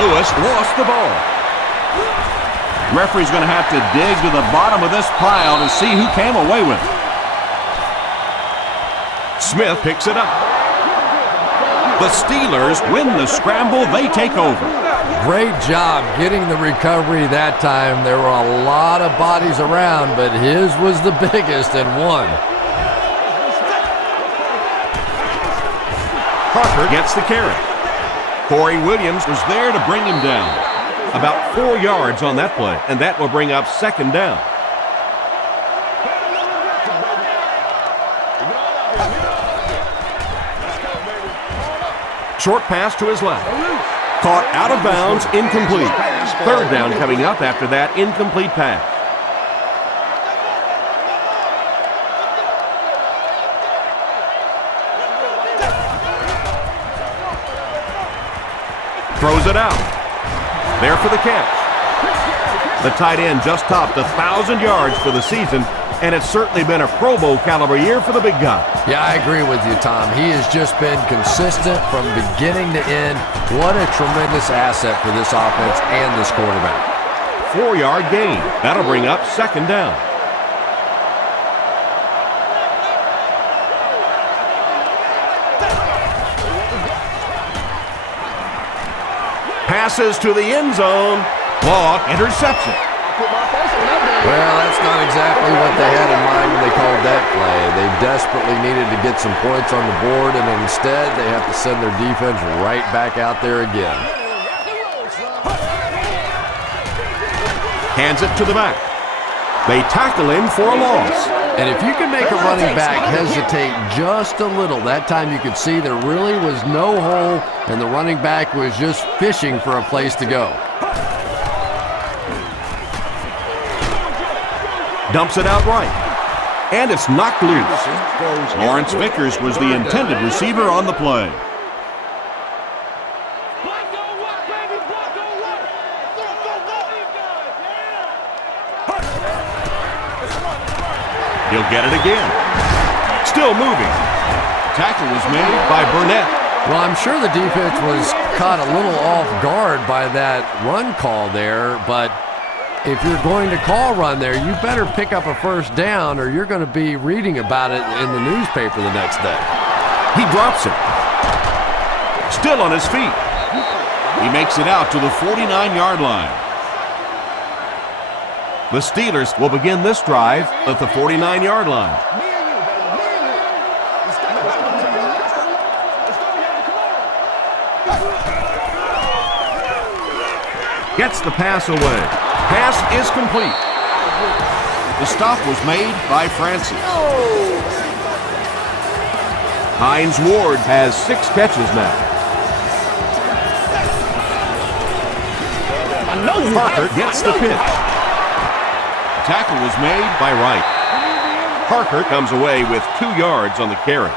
Lewis lost the ball. Referee's going to have to dig to the bottom of this pile to see who came away with it. Smith picks it up. The Steelers win the scramble. They take over. Great job getting the recovery that time. There were a lot of bodies around, but his was the biggest and won. Parker gets the carry. Corey Williams was there to bring him down. About 4 yards on that play, and that will bring up second down. Short pass to his left. Caught out of bounds, incomplete. Third down coming up after that incomplete pass. Throws it out. There for the catch. The tight end just topped 1,000 yards for the season, and it's certainly been a Pro Bowl caliber year for the big guy. Yeah, I agree with you, Tom. He has just been consistent from beginning to end. What a tremendous asset for this offense and this quarterback. 4-yard gain. That'll bring up second down. Passes to the end zone. Law, interception. Well, that's not exactly what they had in mind when they called that play. They desperately needed to get some points on the board, and instead they have to send their defense right back out there again. Hands it to the back. They tackle him for a loss. And if you can make a running back hesitate just a little, that time you could see there really was no hole, and the running back was just fishing for a place to go. Dumps it out right. And it's knocked loose. Lawrence Vickers was the intended receiver on the play. He'll get it again. Still moving. Tackle was made by Burnett. Well, I'm sure the defense was caught a little off guard by that run call there, but if you're going to call run there, you better pick up a first down or you're going to be reading about it in the newspaper the next day. He drops it. Still on his feet. He makes it out to the 49-yard line. The Steelers will begin this drive at the 49-yard line. Gets the pass away. Pass is complete. The stop was made by Francis. Hines Ward has 6 catches now. Parker gets the pitch. Tackle was made by Wright. Parker comes away with 2 yards on the carry.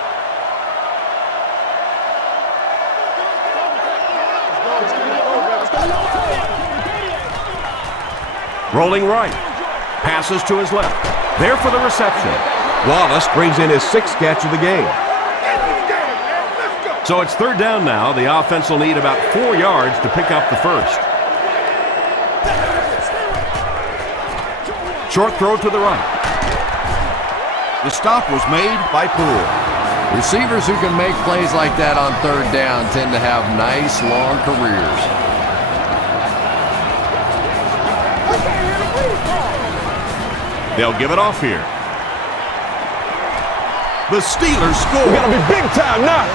Rolling right. Passes to his left. There for the reception. Wallace brings in his 6th catch of the game. So it's third down now. The offense will need about 4 yards to pick up the first. Short throw to the right. The stop was made by Poole. Receivers who can make plays like that on third down tend to have nice, long careers. They'll give it off here. The Steelers score. We gotta be big time now.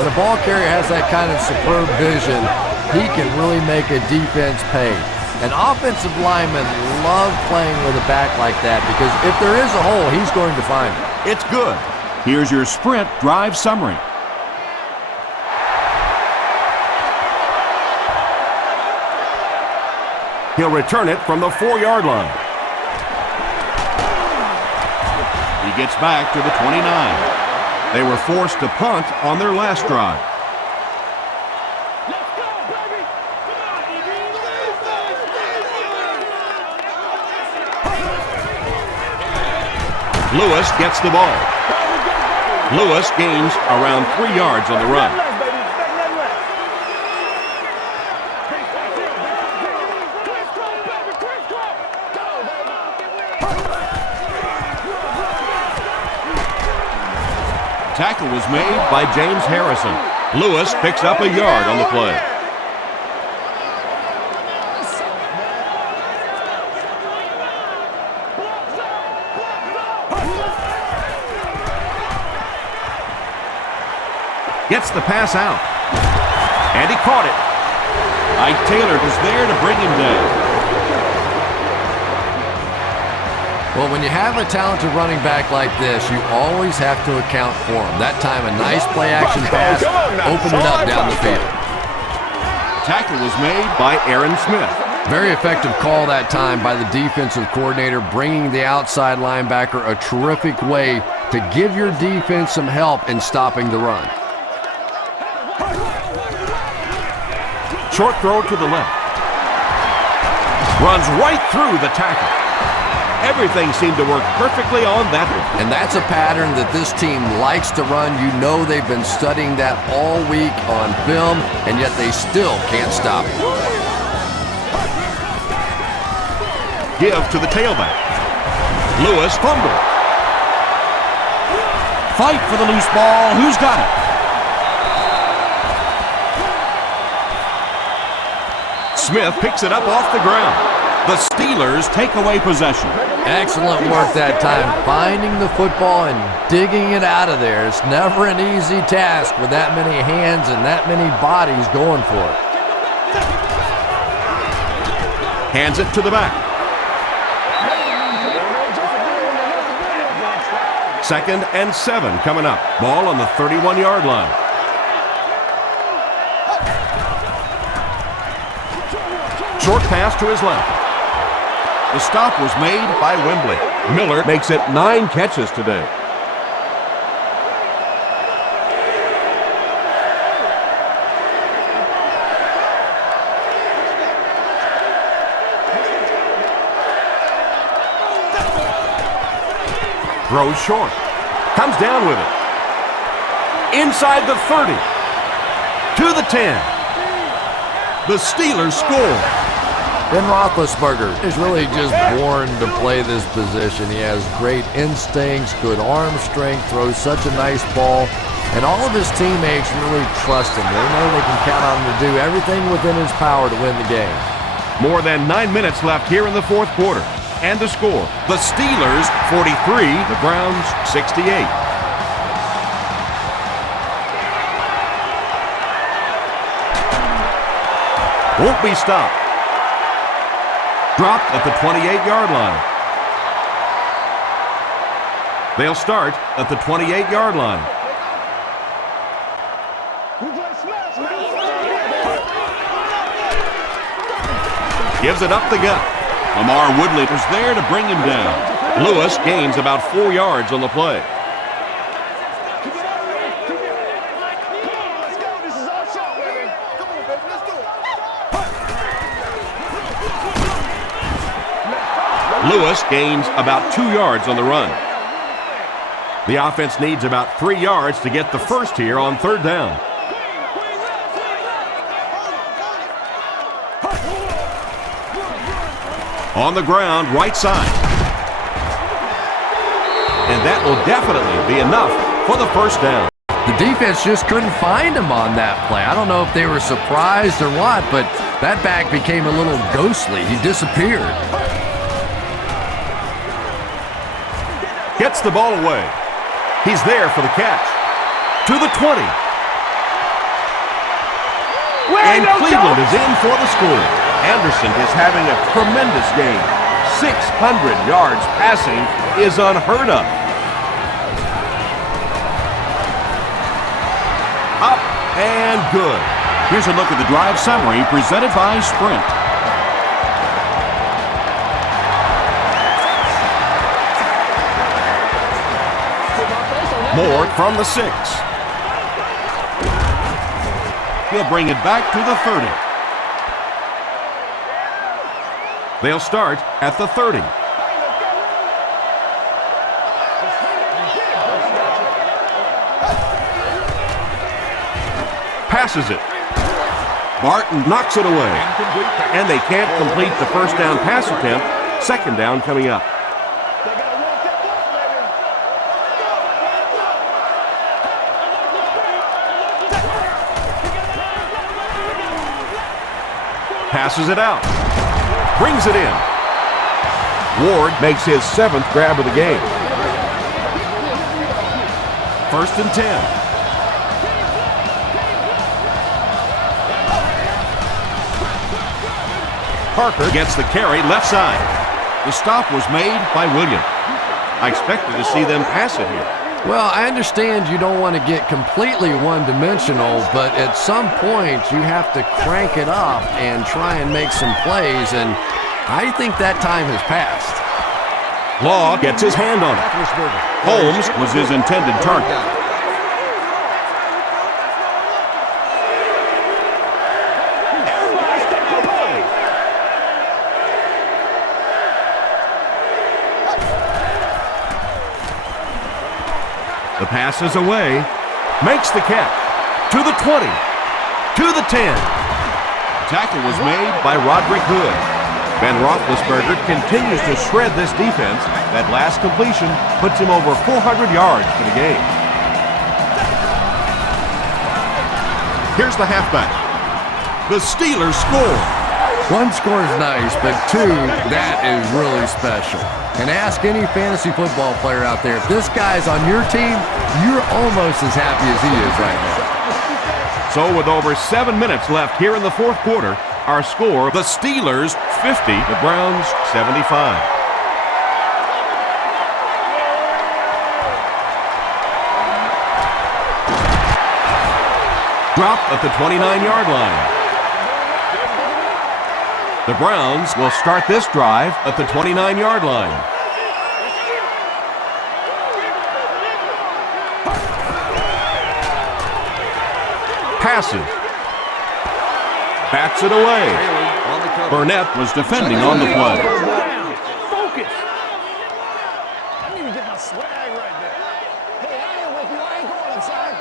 When a ball carrier has that kind of superb vision, he can really make a defense pay. And offensive linemen love playing with a back like that because if there is a hole, he's going to find it. It's good. Here's your sprint drive summary. He'll return it from the 4-yard line. He gets back to the 29. They were forced to punt on their last drive. Let's go, baby! Lewis gets the ball. Lewis gains around 3 yards on the run. Tackle was made by James Harrison. Lewis picks up a yard on the play. Gets the pass out. And he caught it. Ike Taylor was there to bring him down. Well, when you have a talented running back like this, you always have to account for him. That time, a nice play-action pass opened it up down the field. Tackle was made by Aaron Smith. Very effective call that time by the defensive coordinator, bringing the outside linebacker a terrific way to give your defense some help in stopping the run. Short throw to the left. Runs right through the tackle. Everything seemed to work perfectly on that one. And that's a pattern that this team likes to run. You know they've been studying that all week on film, and yet they still can't stop it. Give to the tailback. Lewis fumbled. Fight for the loose ball. Who's got it? Smith picks it up off the ground. The Steelers take away possession. Excellent work that time, finding the football and digging it out of there. It's never an easy task with that many hands and that many bodies going for it. Hands it to the back. Second and 7 coming up. Ball on the 31-yard line. Short pass to his left. The stop was made by Wembley. Miller makes it 9 catches today. Throws short. Comes down with it. Inside the 30. To the 10. The Steelers score. Ben Roethlisberger is really just born to play this position. He has great instincts, good arm strength, throws such a nice ball, and all of his teammates really trust him. They know they can count on him to do everything within his power to win the game. More than 9 minutes left here in the fourth quarter. And the score, the Steelers 43, the Browns 68. Won't be stopped. Dropped at the 28-yard line. They'll start at the 28-yard line. Gives it up the gut. Lamar Woodley was there to bring him down. Lewis gains about 4 yards on the play. Lewis gains about 2 yards on the run. The offense needs about 3 yards to get the first here on third down. On the ground, right side. And that will definitely be enough for the first down. The defense just couldn't find him on that play. I don't know if they were surprised or what, but that back became a little ghostly. He disappeared. Gets the ball away. He's there for the catch. To the 20. And Cleveland is in for the score. Anderson is having a tremendous game. 600 yards passing is unheard of. Up and good. Here's a look at the drive summary presented by Sprint. More from the 6. He'll bring it back to the 30. They'll start at the 30. Passes it. Barton knocks it away. And they can't complete the first down pass attempt. Second down coming up. Passes it out. Brings it in. Ward makes his 7th grab of the game. 1st and 10. Parker gets the carry left side. The stop was made by Williams. I expected to see them pass it here. Well, I understand you don't want to get completely one-dimensional, but at some point you have to crank it up and try and make some plays, and I think that time has passed. Law gets his hand on it. Holmes was his intended target. The pass is away, makes the catch, to the 20, to the 10. Tackle was made by Roderick Hood. Ben Roethlisberger continues to shred this defense. That last completion puts him over 400 yards for the game. Here's the halfback. The Steelers score. One score is nice, but two, that is really special. And ask any fantasy football player out there, if this guy's on your team, you're almost as happy as he is right now. So with over 7 minutes left here in the 4th quarter, our score, the Steelers 50, the Browns 75. Dropped at the 29-yard line. The Browns will start this drive at the 29-yard line. Passes. Bats it away. Burnett was defending on the play. Focus. I need to get my swag right there. Hey, I ain't with you. I ain't going inside.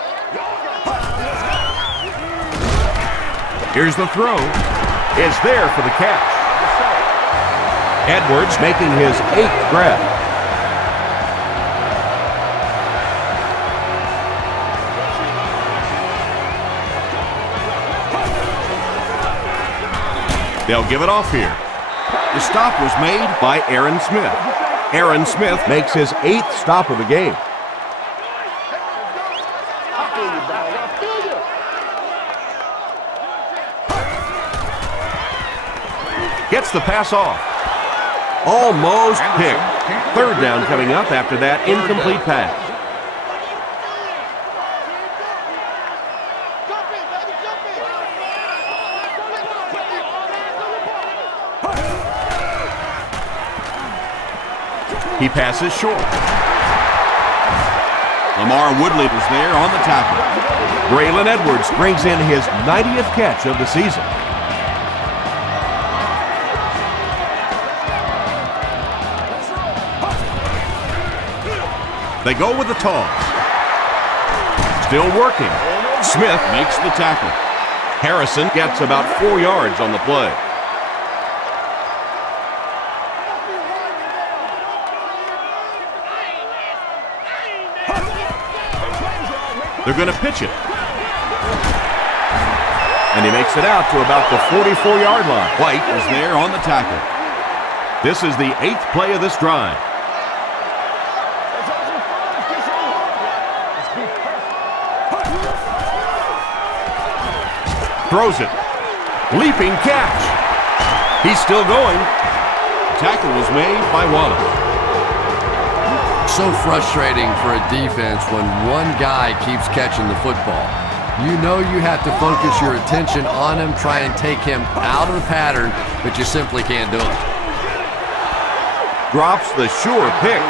Here's the throw. It's there for the catch. Edwards making his 8th grab. They'll give it off here. The stop was made by Aaron Smith. Aaron Smith makes his 8th stop of the game. Gets the pass off. Almost picked. 3rd down coming up after that incomplete pass. He passes short. Lamar Woodley was there on the tackle. Braylon Edwards brings in his 90th catch of the season. They go with the toss. Still working. Smith makes the tackle. Harrison gets about 4 yards on the play. They're going to pitch it. And he makes it out to about the 44-yard line. White is there on the tackle. This is the 8th play of this drive. Throws it. Leaping catch. He's still going. The tackle was made by Wallace. So frustrating for a defense when one guy keeps catching the football. You know you have to focus your attention on him, try and take him out of the pattern, but you simply can't do it. Drops the sure pick.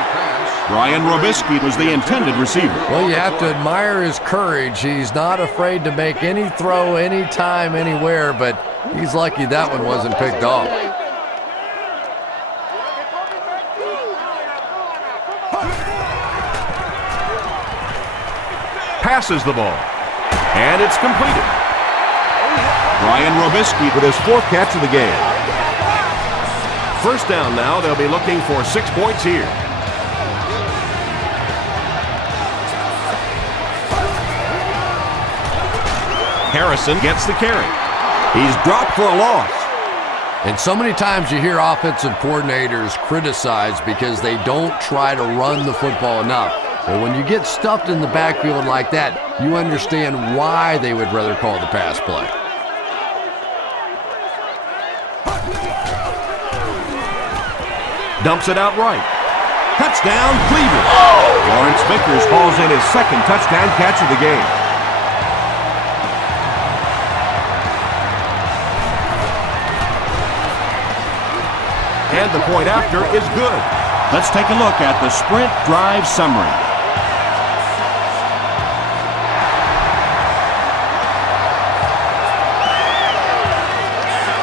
Brian Robisky was the intended receiver. Well, you have to admire his courage. He's not afraid to make any throw, anytime, anywhere, but he's lucky that one wasn't picked off. Passes the ball, and it's completed. Brian Robisky with his 4th catch of the game. First down now, they'll be looking for 6 points here. Harrison gets the carry. He's dropped for a loss. And so many times you hear offensive coordinators criticized because they don't try to run the football enough. But when you get stuffed in the backfield like that, you understand why they would rather call the pass play. Dumps it out right. Touchdown, Cleveland. Lawrence Vickers hauls in his 2nd touchdown catch of the game. And the point after is good. Let's take a look at the sprint drive summary.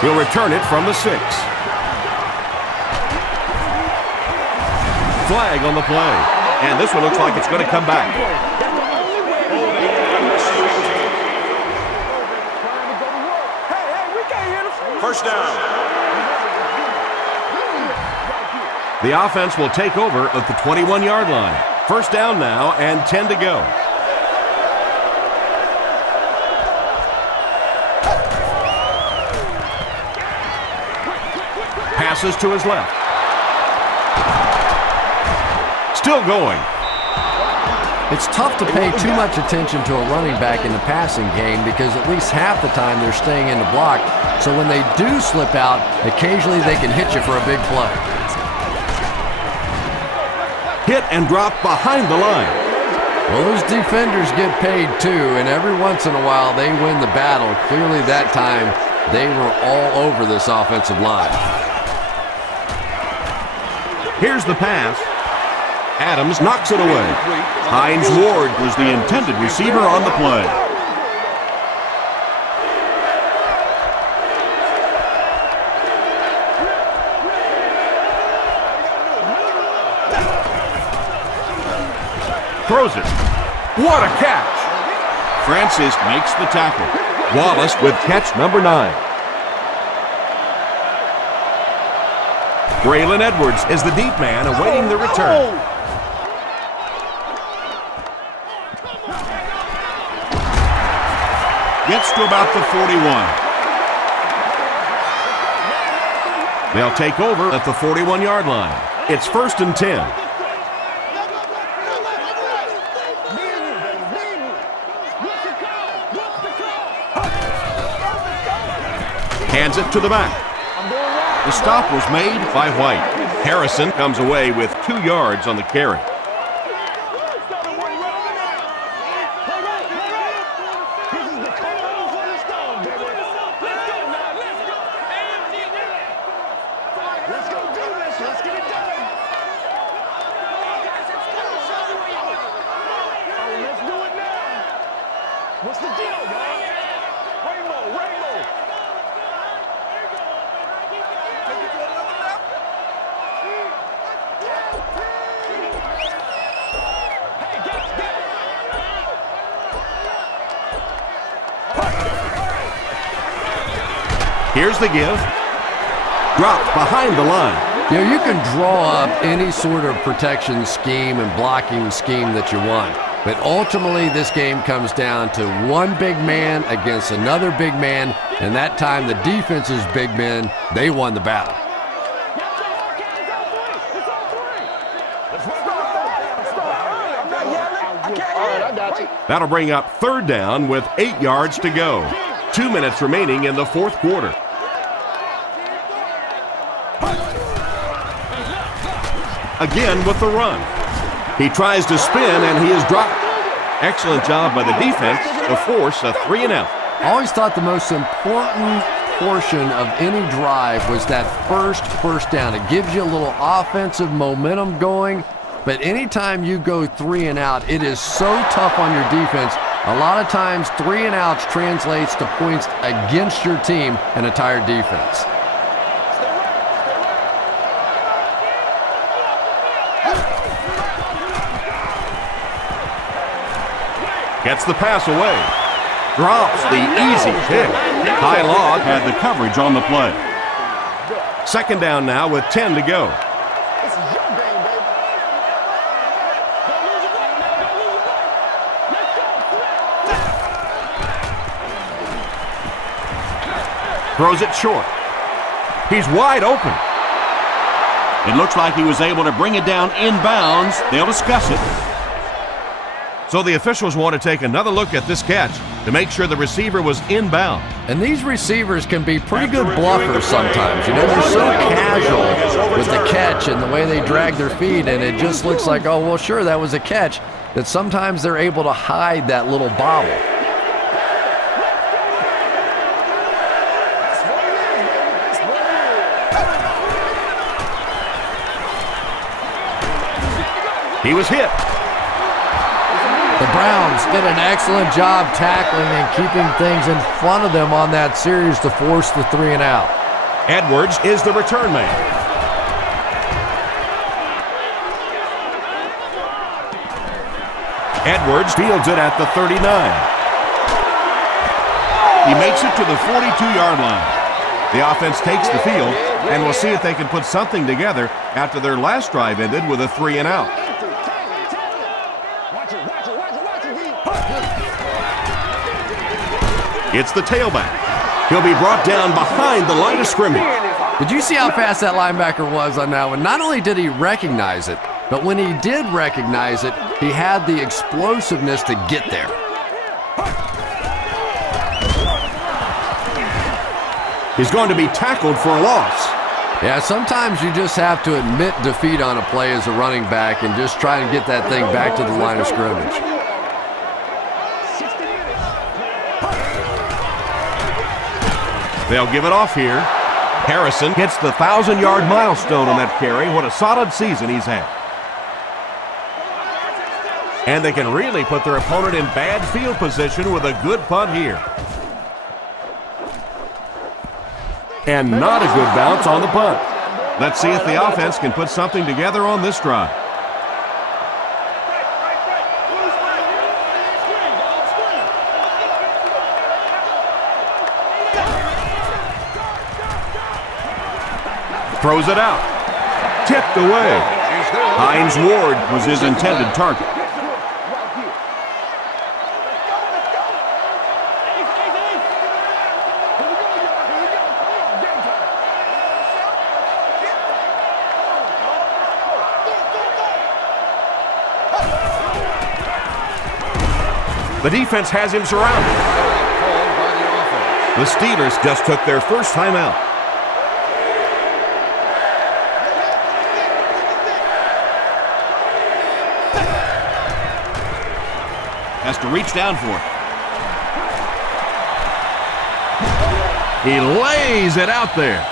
He'll return it from the 6. Flag on the play. And this one looks like it's going to come back. First down. The offense will take over at the 21-yard line. First down now and 10 to go. Passes to his left. Still going. It's tough to pay too much attention to a running back in the passing game because at least half the time they're staying in the block. So when they do slip out, occasionally they can hit you for a big play. Hit and drop behind the line. Well, those defenders get paid too, and every once in a while they win the battle. Clearly that time they were all over this offensive line. Here's the pass. Adams knocks it away. Hines Ward was the intended receiver on the play. Throws it. What a catch! Francis makes the tackle. Wallace with catch number 9. Braylon Edwards is the deep man awaiting the return. Gets to about the 41. They'll take over at the 41-yard line. It's 1st and 10. Hands it to the back. The stop was made by White. Harrison comes away with 2 yards on the carry. What's the deal, y'all? Rainbow, rainbow. Here's the give. Dropped behind the line. You know, you can draw up any sort of protection scheme and blocking scheme that you want. But ultimately, this game comes down to one big man against another big man, and that time the defense's big men, they won the battle. That'll bring up 3rd down with 8 yards to go. 2 minutes remaining in the 4th quarter. Again with the run. He tries to spin, and he is dropped. Excellent job by the defense to force a 3-and-out. I always thought the most important portion of any drive was that first down. It gives you a little offensive momentum going, but anytime you go 3 and out, it is so tough on your defense. A lot of times 3 and outs translates to points against your team and a tired defense. Gets the pass away. Drops the easy pick. Ty Law had the coverage on the play. Second down now with 10 to go. This is your game, baby. Don't lose your play, man. Don't lose your play. Let's go. Throws it short. He's wide open. It looks like he was able to bring it down inbounds. They'll discuss it. So the officials want to take another look at this catch to make sure the receiver was inbound. And these receivers can be pretty good bluffers sometimes. You know, they're so casual with the catch and the way they drag their feet, and it just looks like, oh, well, sure, that was a catch, that sometimes they're able to hide that little bobble. He was hit. The Browns did an excellent job tackling and keeping things in front of them on that series to force the 3 and out. Edwards is the return man. Edwards fields it at the 39. He makes it to the 42-yard line. The offense takes the field, and we'll see if they can put something together after their last drive ended with a 3 and out. It's the tailback. He'll be brought down behind the line of scrimmage. Did you see how fast that linebacker was on that one? Not only did he recognize it, but when he did recognize it, he had the explosiveness to get there. He's going to be tackled for a loss. Yeah, sometimes you just have to admit defeat on a play as a running back and just try and get that thing back to the line of scrimmage. They'll give it off here. Harrison hits the 1,000-yard milestone on that carry. What a solid season he's had. And they can really put their opponent in bad field position with a good punt here. And not a good bounce on the punt. Let's see if the offense can put something together on this drive. Throws it out. Tipped away. Hines Ward was his intended target. The defense has him surrounded. The Steelers just took their first time out. Has to reach down for it. He lays it out there.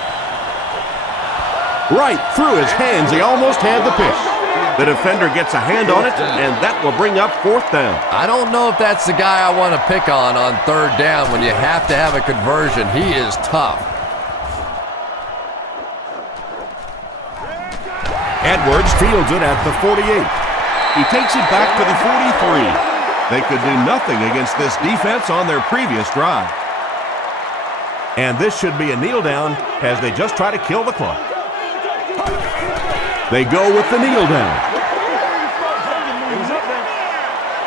Right through his hands. He almost had the pick. The defender gets a hand on it, and that will bring up 4th down. I don't know if that's the guy I want to pick on 3rd down when you have to have a conversion. He is tough. Edwards fields it at the 48. He takes it back to the 43. They could do nothing against this defense on their previous drive. And this should be a kneel down as they just try to kill the clock. They go with the kneel down.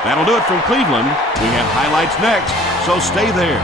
That'll do it from Cleveland. We have highlights next, so stay there.